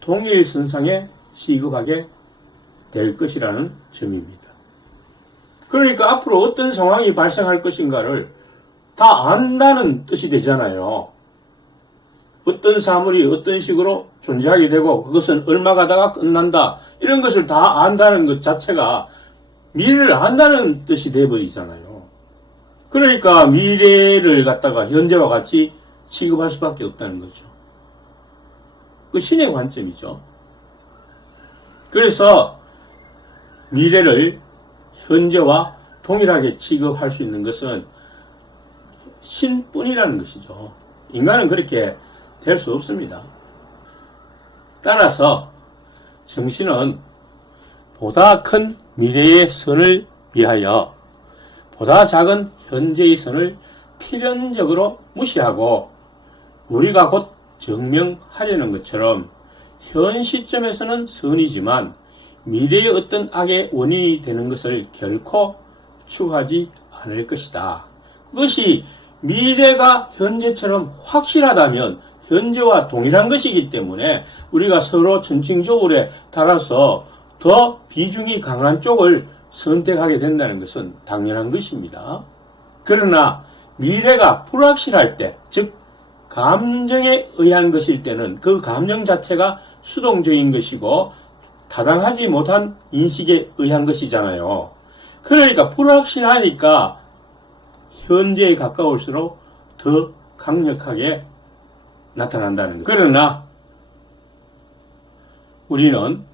동일선상에 취급하게 될 것이라는 점입니다. 그러니까 앞으로 어떤 상황이 발생할 것인가를 다 안다는 뜻이 되잖아요. 어떤 사물이 어떤 식으로 존재하게 되고 그것은 얼마 가다가 끝난다. 이런 것을 다 안다는 것 자체가 미래를 안다는 뜻이 되어버리잖아요. 그러니까 미래를 갖다가 현재와 같이 취급할 수밖에 없다는 거죠. 그 신의 관점이죠. 그래서 미래를 현재와 동일하게 취급할 수 있는 것은 신뿐이라는 것이죠. 인간은 그렇게 될 수 없습니다. 따라서 정신은 보다 큰 미래의 선을 위하여 보다 작은 현재의 선을 필연적으로 무시하고 우리가 곧 증명하려는 것처럼 현 시점에서는 선이지만 미래의 어떤 악의 원인이 되는 것을 결코 추구하지 않을 것이다. 그것이 미래가 현재처럼 확실하다면 현재와 동일한 것이기 때문에 우리가 서로 전층적으로 따라서 더 비중이 강한 쪽을 선택하게 된다는 것은 당연한 것입니다. 그러나 미래가 불확실할 때, 즉 감정에 의한 것일 때는 그 감정 자체가 수동적인 것이고 타당하지 못한 인식에 의한 것이잖아요. 그러니까 불확실하니까 현재에 가까울수록 더 강력하게 나타난다는 것. 그러나 우리는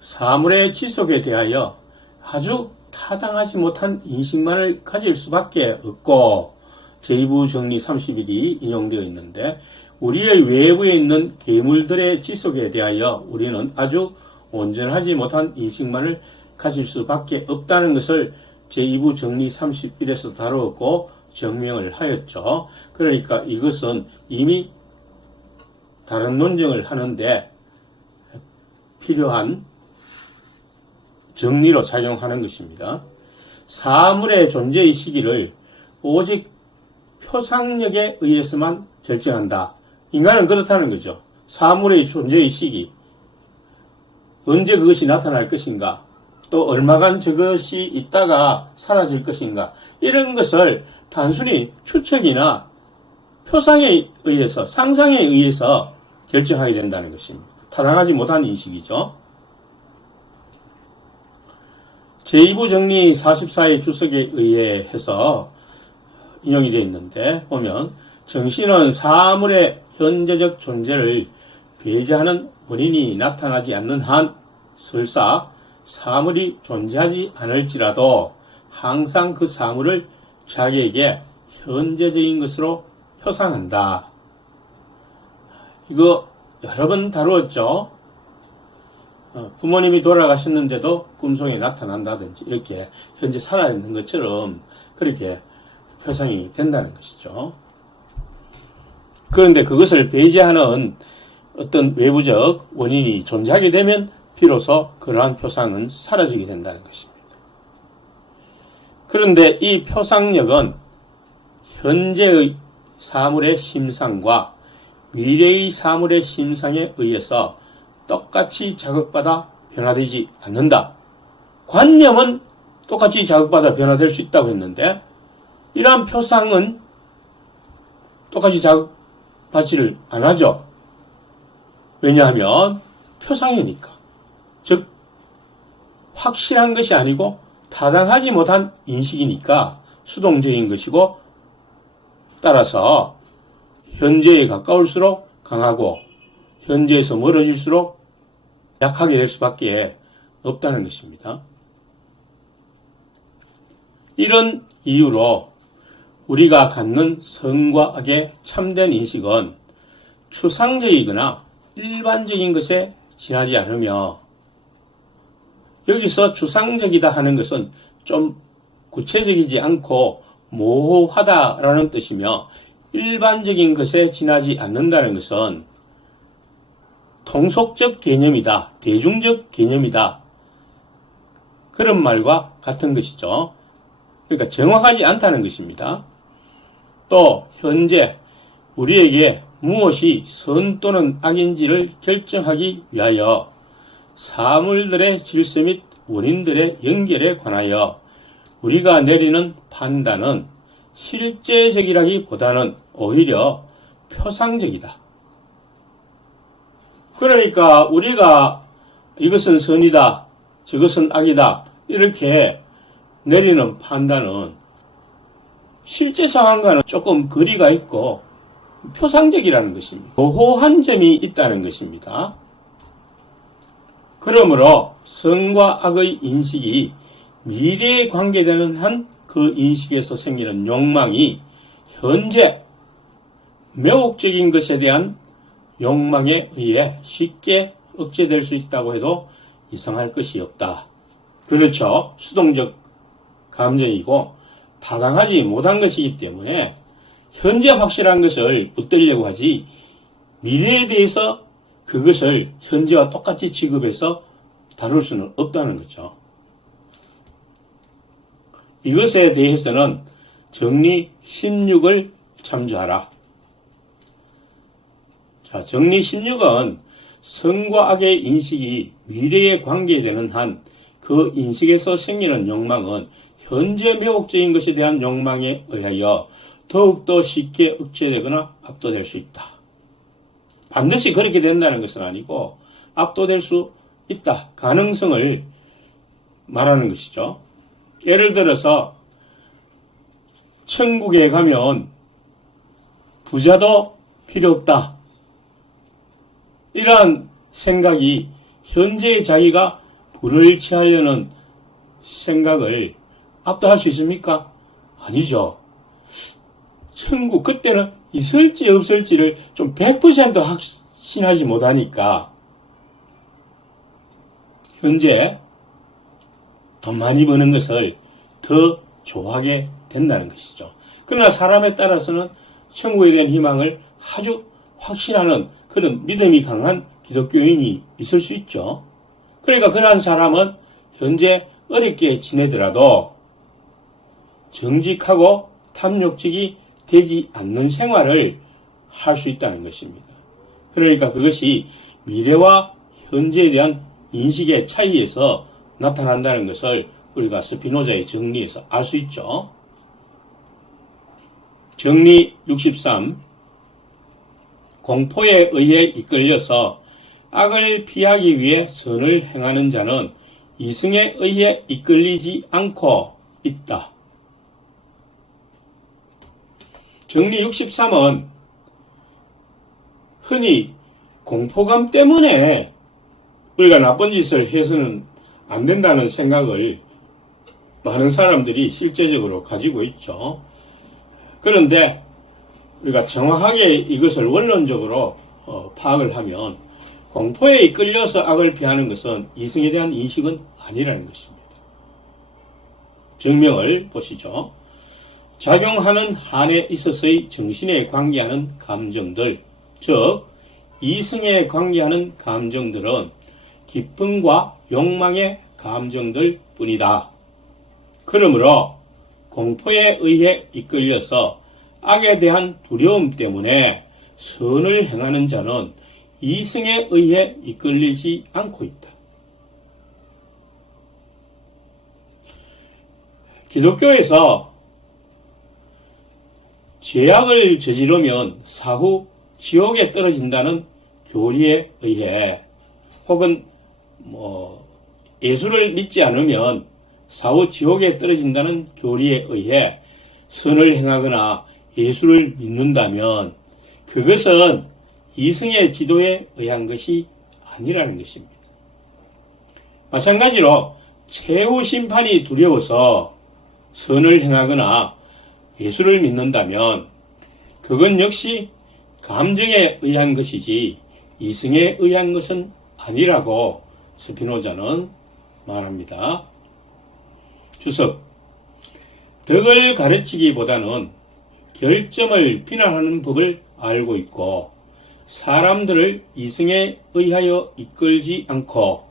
사물의 지속에 대하여 아주 타당하지 못한 인식만을 가질 수밖에 없고 제2부 정리 30일이 인용되어 있는데 우리의 외부에 있는 괴물들의 지속에 대하여 우리는 아주 온전하지 못한 인식만을 가질 수밖에 없다는 것을 제2부 정리 31에서 다루었고 증명을 하였죠. 그러니까 이것은 이미 다른 논쟁을 하는데 필요한 정리로 작용하는 것입니다. 사물의 존재의 시기를 오직 표상력에 의해서만 결정한다. 인간은 그렇다는 거죠. 사물의 존재의 시기, 언제 그것이 나타날 것인가, 또 얼마간 저것이 있다가 사라질 것인가, 이런 것을 단순히 추측이나 표상에 의해서, 상상에 의해서 결정하게 된다는 것입니다. 타당하지 못한 인식이죠. 제2부 정리 44의 주석에 의해 해서 인용이 되어 있는데 보면 정신은 사물의 현재적 존재를 배제하는 원인이 나타나지 않는 한 설사 사물이 존재하지 않을지라도 항상 그 사물을 자기에게 현재적인 것으로 표상한다. 이거 여러 번 다루었죠. 부모님이 돌아가셨는데도 꿈속에 나타난다든지 이렇게 현재 살아있는 것처럼 그렇게 표상이 된다는 것이죠. 그런데 그것을 배제하는 어떤 외부적 원인이 존재하게 되면 비로소 그러한 표상은 사라지게 된다는 것입니다. 그런데 이 표상력은 현재의 사물의 심상과 미래의 사물의 심상에 의해서 똑같이 자극받아 변화되지 않는다. 관념은 똑같이 자극받아 변화될 수 있다고 했는데 이러한 표상은 똑같이 자극받지를 않아죠. 왜냐하면 표상이니까. 즉 확실한 것이 아니고 타당하지 못한 인식이니까 수동적인 것이고 따라서 현재에 가까울수록 강하고 현재에서 멀어질수록 약하게 될 수밖에 없다는 것입니다. 이런 이유로 우리가 갖는 선과 악의 참된 인식은 추상적이거나 일반적인 것에 지나지 않으며 여기서 추상적이다 하는 것은 좀 구체적이지 않고 모호하다라는 뜻이며 일반적인 것에 지나지 않는다는 것은 통속적 개념이다, 대중적 개념이다. 그런 말과 같은 것이죠. 그러니까 정확하지 않다는 것입니다. 또 현재 우리에게 무엇이 선 또는 악인지를 결정하기 위하여 사물들의 질서 및 원인들의 연결에 관하여 우리가 내리는 판단은 실제적이라기보다는 오히려 표상적이다. 그러니까 우리가 이것은 선이다, 저것은 악이다 이렇게 내리는 판단은 실제 상황과는 조금 거리가 있고 표상적이라는 것입니다. 모호한 점이 있다는 것입니다. 그러므로 선과 악의 인식이 미래에 관계되는 한 그 인식에서 생기는 욕망이 현재 매혹적인 것에 대한 욕망에 의해 쉽게 억제될 수 있다고 해도 이상할 것이 없다. 그렇죠. 수동적 감정이고 타당하지 못한 것이기 때문에 현재 확실한 것을 붙들려고 하지 미래에 대해서 그것을 현재와 똑같이 취급해서 다룰 수는 없다는 거죠. 이것에 대해서는 정리 16을 참조하라. 자, 정리 16은 선과 악의 인식이 미래에 관계되는 한 그 인식에서 생기는 욕망은 현재 매혹적인 것에 대한 욕망에 의하여 더욱더 쉽게 억제되거나 압도될 수 있다. 반드시 그렇게 된다는 것은 아니고 압도될 수 있다. 가능성을 말하는 것이죠. 예를 들어서 천국에 가면 부자도 필요 없다. 이러한 생각이 현재의 자기가 부를 취하려는 생각을 압도할 수 있습니까? 아니죠. 천국 그때는 있을지 없을지를 좀 100% 확신하지 못하니까 현재 돈 많이 버는 것을 더 좋아하게 된다는 것이죠. 그러나 사람에 따라서는 천국에 대한 희망을 아주 확신하는 그런 믿음이 강한 기독교인이 있을 수 있죠. 그러니까 그러한 사람은 현재 어렵게 지내더라도 정직하고 탐욕적이 되지 않는 생활을 할 수 있다는 것입니다. 그러니까 그것이 미래와 현재에 대한 인식의 차이에서 나타난다는 것을 우리가 스피노자의 정리에서 알 수 있죠. 정리 63. 공포에 의해 이끌려서 악을 피하기 위해 선을 행하는 자는 이승에 의해 이끌리지 않고 있다. 정리 63은 흔히 공포감 때문에 우리가 나쁜 짓을 해서는 안 된다는 생각을 많은 사람들이 실제적으로 가지고 있죠. 그런데 우리가 정확하게 이것을 원론적으로 파악을 하면 공포에 이끌려서 악을 피하는 것은 이승에 대한 인식은 아니라는 것입니다. 증명을 보시죠. 작용하는 한에 있어서의 정신에 관계하는 감정들, 즉 이승에 관계하는 감정들은 기쁨과 욕망의 감정들 뿐이다. 그러므로 공포에 의해 이끌려서 악에 대한 두려움 때문에 선을 행하는 자는 이승에 의해 이끌리지 않고 있다. 기독교에서 죄악을 저지르면 사후 지옥에 떨어진다는 교리에 의해 혹은 예수를 믿지 않으면 사후 지옥에 떨어진다는 교리에 의해 선을 행하거나 예수를 믿는다면 그것은 이승의 지도에 의한 것이 아니라는 것입니다. 마찬가지로 최후 심판이 두려워서 선을 행하거나 예수를 믿는다면 그건 역시 감정에 의한 것이지 이승에 의한 것은 아니라고 스피노자는 말합니다. 주석, 덕을 가르치기보다는 결점을 비난하는 법을 알고 있고 사람들을 이승에 의하여 이끌지 않고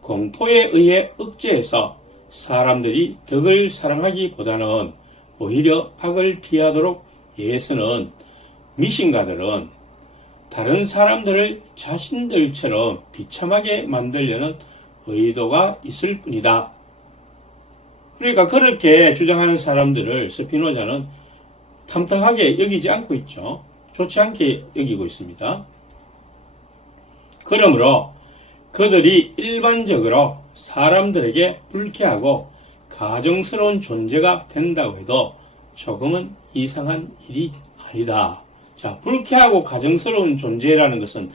공포에 의해 억제해서 사람들이 덕을 사랑하기보다는 오히려 악을 피하도록 애쓰는 미신가들은 다른 사람들을 자신들처럼 비참하게 만들려는 의도가 있을 뿐이다. 그러니까 그렇게 주장하는 사람들을 스피노자는 탐탁하게 여기지 않고 있죠. 좋지 않게 여기고 있습니다. 그러므로 그들이 일반적으로 사람들에게 불쾌하고 가정스러운 존재가 된다고 해도 조금은 이상한 일이 아니다. 자, 불쾌하고 가정스러운 존재라는 것은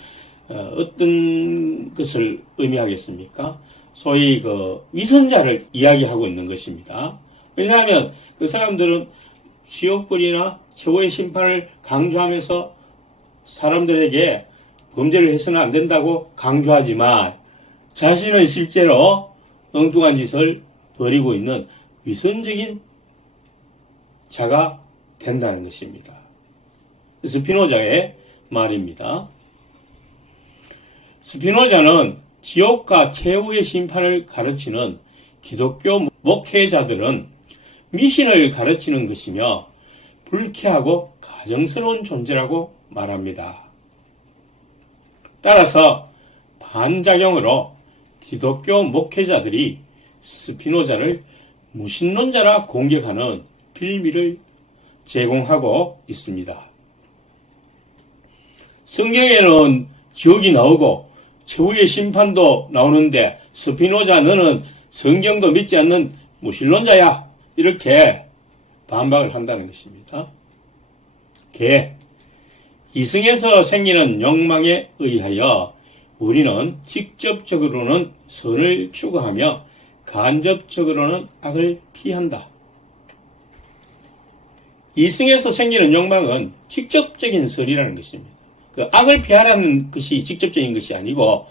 어떤 것을 의미하겠습니까? 소위 위선자를 이야기하고 있는 것입니다. 왜냐하면 그 사람들은 지옥불이나 최고의 심판을 강조하면서 사람들에게 범죄를 해서는 안 된다고 강조하지만 자신은 실제로 엉뚱한 짓을 벌이고 있는 위선적인 자가 된다는 것입니다. 스피노자의 말입니다. 스피노자는 지옥과 최후의 심판을 가르치는 기독교 목회자들은 미신을 가르치는 것이며 불쾌하고 가정스러운 존재라고 말합니다. 따라서 반작용으로 기독교 목회자들이 스피노자를 무신론자라 공격하는 빌미를 제공하고 있습니다. 성경에는 지옥이 나오고 최후의 심판도 나오는데 스피노자 너는 성경도 믿지 않는 무신론자야 이렇게 반박을 한다는 것입니다. 이승에서 생기는 욕망에 의하여 우리는 직접적으로는 선을 추구하며 간접적으로는 악을 피한다. 이승에서 생기는 욕망은 직접적인 선이라는 것입니다. 그 악을 피하라는 것이 직접적인 것이 아니고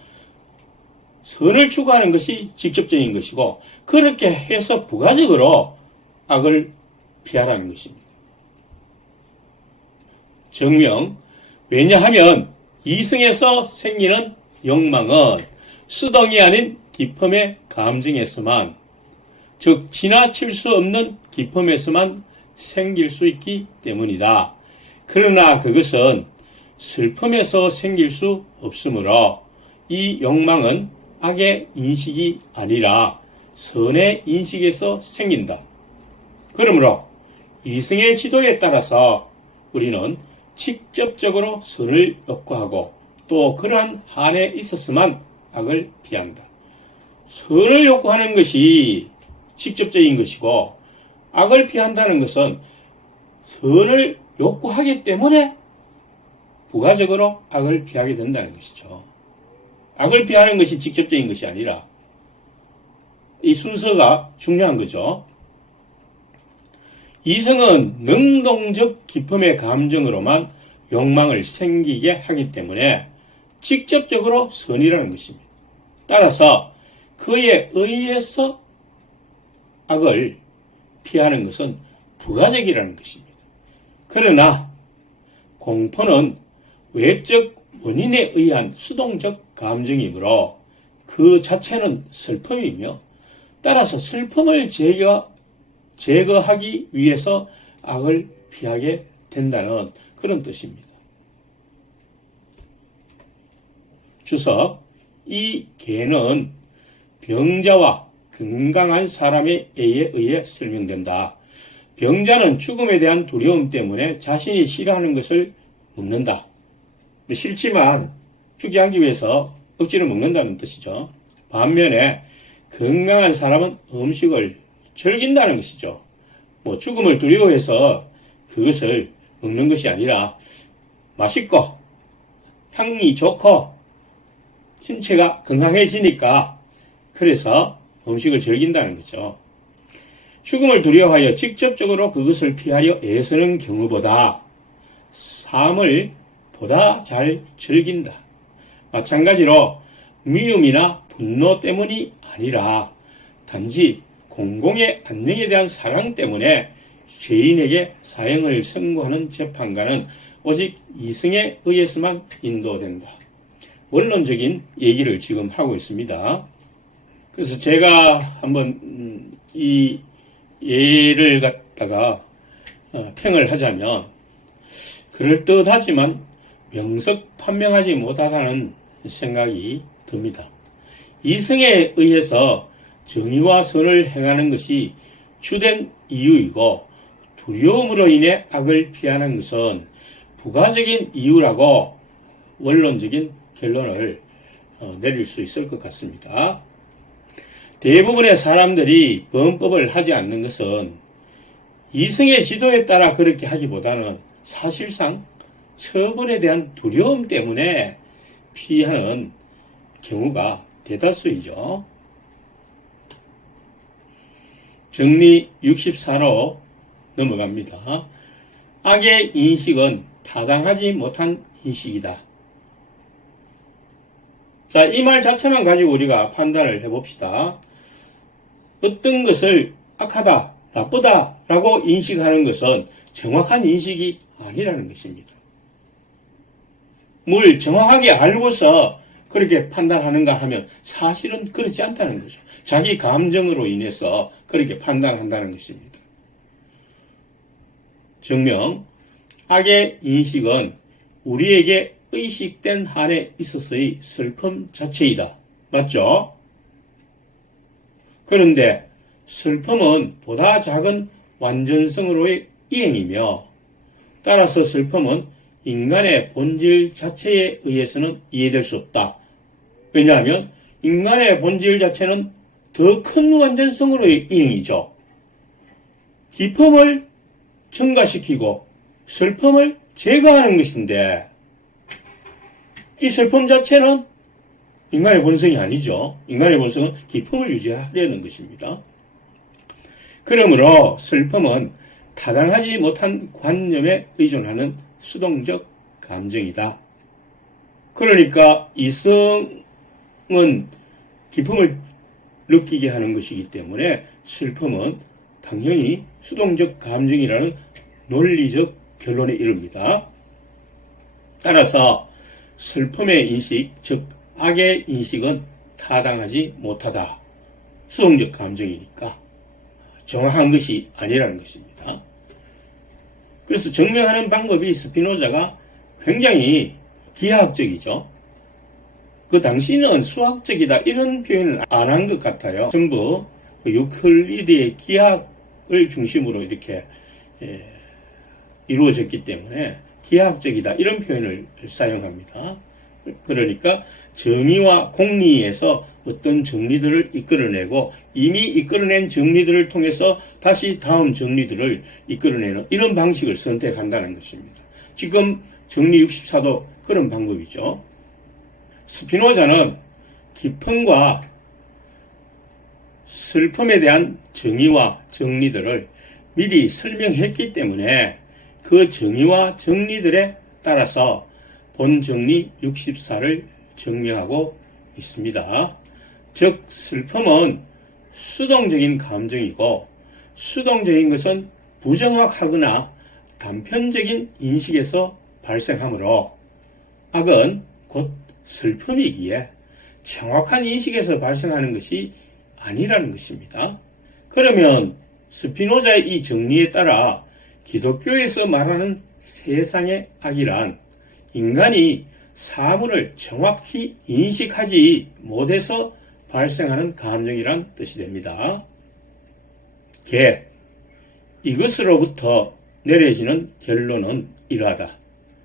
선을 추구하는 것이 직접적인 것이고 그렇게 해서 부가적으로 악을 피하라는 것입니다. 정명, 왜냐하면 이승에서 생기는 욕망은 수동이 아닌 기품의 감정에서만, 즉 지나칠 수 없는 기품에서만 생길 수 있기 때문이다. 그러나 그것은 슬픔에서 생길 수 없으므로 이 욕망은 악의 인식이 아니라 선의 인식에서 생긴다. 그러므로 이승의 지도에 따라서 우리는 직접적으로 선을 욕구하고 또 그러한 한에 있었으만 악을 피한다. 선을 욕구하는 것이 직접적인 것이고 악을 피한다는 것은 선을 욕구하기 때문에 부가적으로 악을 피하게 된다는 것이죠. 악을 피하는 것이 직접적인 것이 아니라 이 순서가 중요한 거죠. 이성은 능동적 기품의 감정으로만 욕망을 생기게 하기 때문에 직접적으로 선이라는 것입니다. 따라서 그에 의해서 악을 피하는 것은 부가적이라는 것입니다. 그러나 공포는 외적 원인에 의한 수동적 감정이므로 그 자체는 슬픔이며 따라서 슬픔을 제거하기 위해서 악을 피하게 된다는 그런 뜻입니다. 주석, 이 개는 병자와 건강한 사람에 의해 설명된다. 병자는 죽음에 대한 두려움 때문에 자신이 싫어하는 것을 먹는다. 싫지만 죽지 않기 위해서 억지로 먹는다는 뜻이죠. 반면에 건강한 사람은 음식을 즐긴다는 것이죠. 죽음을 두려워해서 그것을 먹는 것이 아니라 맛있고 향이 좋고 신체가 건강해지니까 그래서 음식을 즐긴다는 거죠. 죽음을 두려워하여 직접적으로 그것을 피하려 애쓰는 경우보다 삶을 보다 잘 즐긴다. 마찬가지로 미움이나 분노 때문이 아니라 단지 공공의 안녕에 대한 사랑 때문에 죄인에게 사형을 선고하는 재판관은 오직 이승에 의해서만 인도된다. 원론적인 얘기를 지금 하고 있습니다. 그래서 제가 한번 이 예를 갖다가 평을 하자면 그럴듯하지만 명석판명하지 못하다는 생각이 듭니다. 이승에 의해서 정의와 선을 행하는 것이 주된 이유이고 두려움으로 인해 악을 피하는 것은 부가적인 이유라고 원론적인 결론을 내릴 수 있을 것 같습니다. 대부분의 사람들이 범법을 하지 않는 것은 이승의 지도에 따라 그렇게 하기보다는 사실상 처벌에 대한 두려움 때문에 피하는 경우가 대다수이죠. 정리 64로 넘어갑니다. 악의 인식은 타당하지 못한 인식이다. 자, 이 말 자체만 가지고 우리가 판단을 해봅시다. 어떤 것을 악하다, 나쁘다라고 인식하는 것은 정확한 인식이 아니라는 것입니다. 뭘 정확하게 알고서 그렇게 판단하는가 하면 사실은 그렇지 않다는 거죠. 자기 감정으로 인해서 그렇게 판단한다는 것입니다. 증명, 악의 인식은 우리에게 의식된 한에 있어서의 슬픔 자체이다. 맞죠? 그런데 슬픔은 보다 작은 완전성으로의 이행이며 따라서 슬픔은 인간의 본질 자체에 의해서는 이해될 수 없다. 왜냐하면 인간의 본질 자체는 더 큰 완전성으로의 이행이죠. 기쁨을 증가시키고 슬픔을 제거하는 것인데 이 슬픔 자체는 인간의 본성이 아니죠. 인간의 본성은 기쁨을 유지하려는 것입니다. 그러므로 슬픔은 타당하지 못한 관념에 의존하는 수동적 감정이다. 그러니까 이성은 기쁨을 느끼게 하는 것이기 때문에 슬픔은 당연히 수동적 감정이라는 논리적 결론에 이릅니다. 따라서 슬픔의 인식, 즉 악의 인식은 타당하지 못하다. 수동적 감정이니까 정확한 것이 아니라는 것입니다. 그래서 증명하는 방법이 스피노자가 굉장히 기하학적이죠. 그 당시는 수학적이다 이런 표현을 안 한 것 같아요. 전부 유클리드의 기하학을 중심으로 이렇게 이루어졌기 때문에 기하학적이다 이런 표현을 사용합니다. 그러니까 정의와 공리에서 어떤 정리들을 이끌어내고 이미 이끌어낸 정리들을 통해서 다시 다음 정리들을 이끌어내는 이런 방식을 선택한다는 것입니다. 지금 정리 64도 그런 방법이죠. 스피노자는 기쁨과 슬픔에 대한 정의와 정리들을 미리 설명했기 때문에 그 정의와 정리들에 따라서 본 정리 64를 증명하고 있습니다. 즉 슬픔은 수동적인 감정이고 수동적인 것은 부정확하거나 단편적인 인식에서 발생하므로 악은 곧 슬픔이기에 정확한 인식에서 발생하는 것이 아니라는 것입니다. 그러면 스피노자의 이 정리에 따라 기독교에서 말하는 세상의 악이란 인간이 사물을 정확히 인식하지 못해서 발생하는 감정이란 뜻이 됩니다. 이것으로부터 내려지는 결론은 이러하다.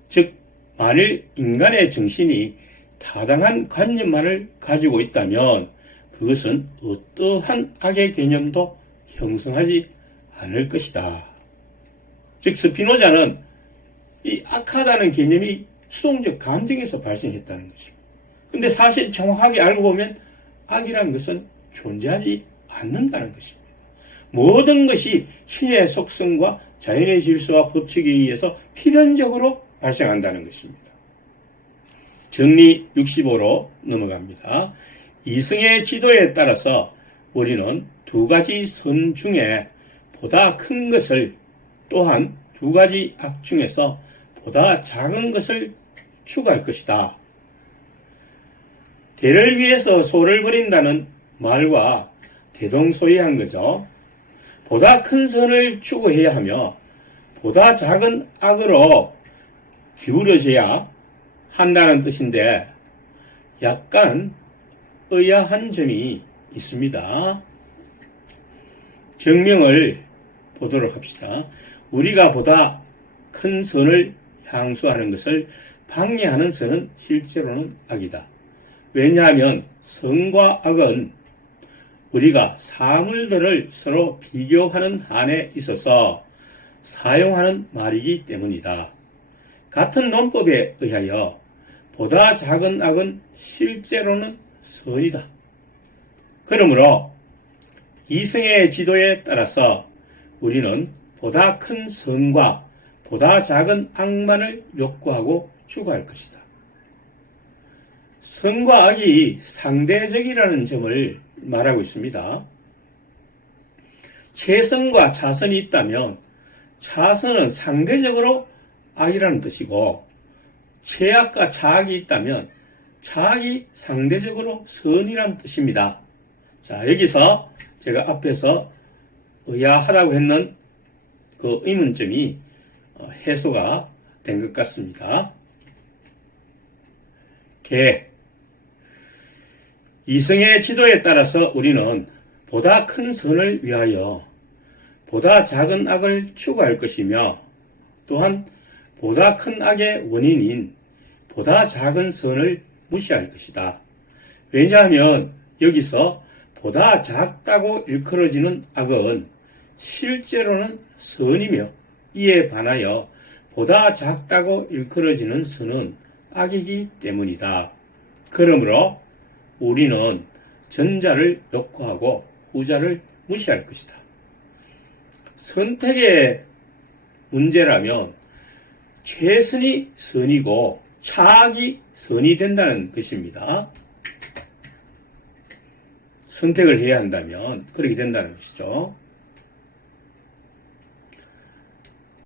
즉 만일 인간의 정신이 타당한 관념만을 가지고 있다면 그것은 어떠한 악의 개념도 형성하지 않을 것이다. 즉 스피노자는 이 악하다는 개념이 수동적 감정에서 발생했다는 것입니다. 근데 사실 정확하게 알고 보면 악이라는 것은 존재하지 않는다는 것입니다. 모든 것이 신의 속성과 자연의 질서와 법칙에 의해서 필연적으로 발생한다는 것입니다. 정리 65로 넘어갑니다. 이성의 지도에 따라서 우리는 두 가지 선 중에 보다 큰 것을 또한 두 가지 악 중에서 보다 작은 것을 추구할 것이다. 대를 위해서 소를 버린다는 말과 대동소이한 거죠. 보다 큰 선을 추구해야 하며 보다 작은 악으로 기울어져야 한다는 뜻인데 약간 의아한 점이 있습니다. 정명을 보도록 합시다. 우리가 보다 큰 선을 향수하는 것을 방해하는 선은 실제로는 악이다. 왜냐하면 선과 악은 우리가 사물들을 서로 비교하는 한에 있어서 사용하는 말이기 때문이다. 같은 논법에 의하여 보다 작은 악은 실제로는 선이다. 그러므로 이성의 지도에 따라서 우리는 보다 큰 선과 보다 작은 악만을 욕구하고 추구할 것이다. 선과 악이 상대적이라는 점을 말하고 있습니다. 채선과 차선이 있다면 차선은 상대적으로 악이라는 뜻이고 최악과 차악이 있다면 차악이 상대적으로 선이란 뜻입니다. 자, 여기서 제가 앞에서 의아하다고 했는 그 의문점이 해소가 된 것 같습니다. 이성의 지도에 따라서 우리는 보다 큰 선을 위하여 보다 작은 악을 추구할 것이며 또한 보다 큰 악의 원인인 보다 작은 선을 무시할 것이다. 왜냐하면 여기서 보다 작다고 일컬어지는 악은 실제로는 선이며 이에 반하여 보다 작다고 일컬어지는 선은 악이기 때문이다. 그러므로 우리는 전자를 욕구하고 후자를 무시할 것이다. 선택의 문제라면 최선이 선이고 차악이 선이 된다는 것입니다. 선택을 해야 한다면 그렇게 된다는 것이죠.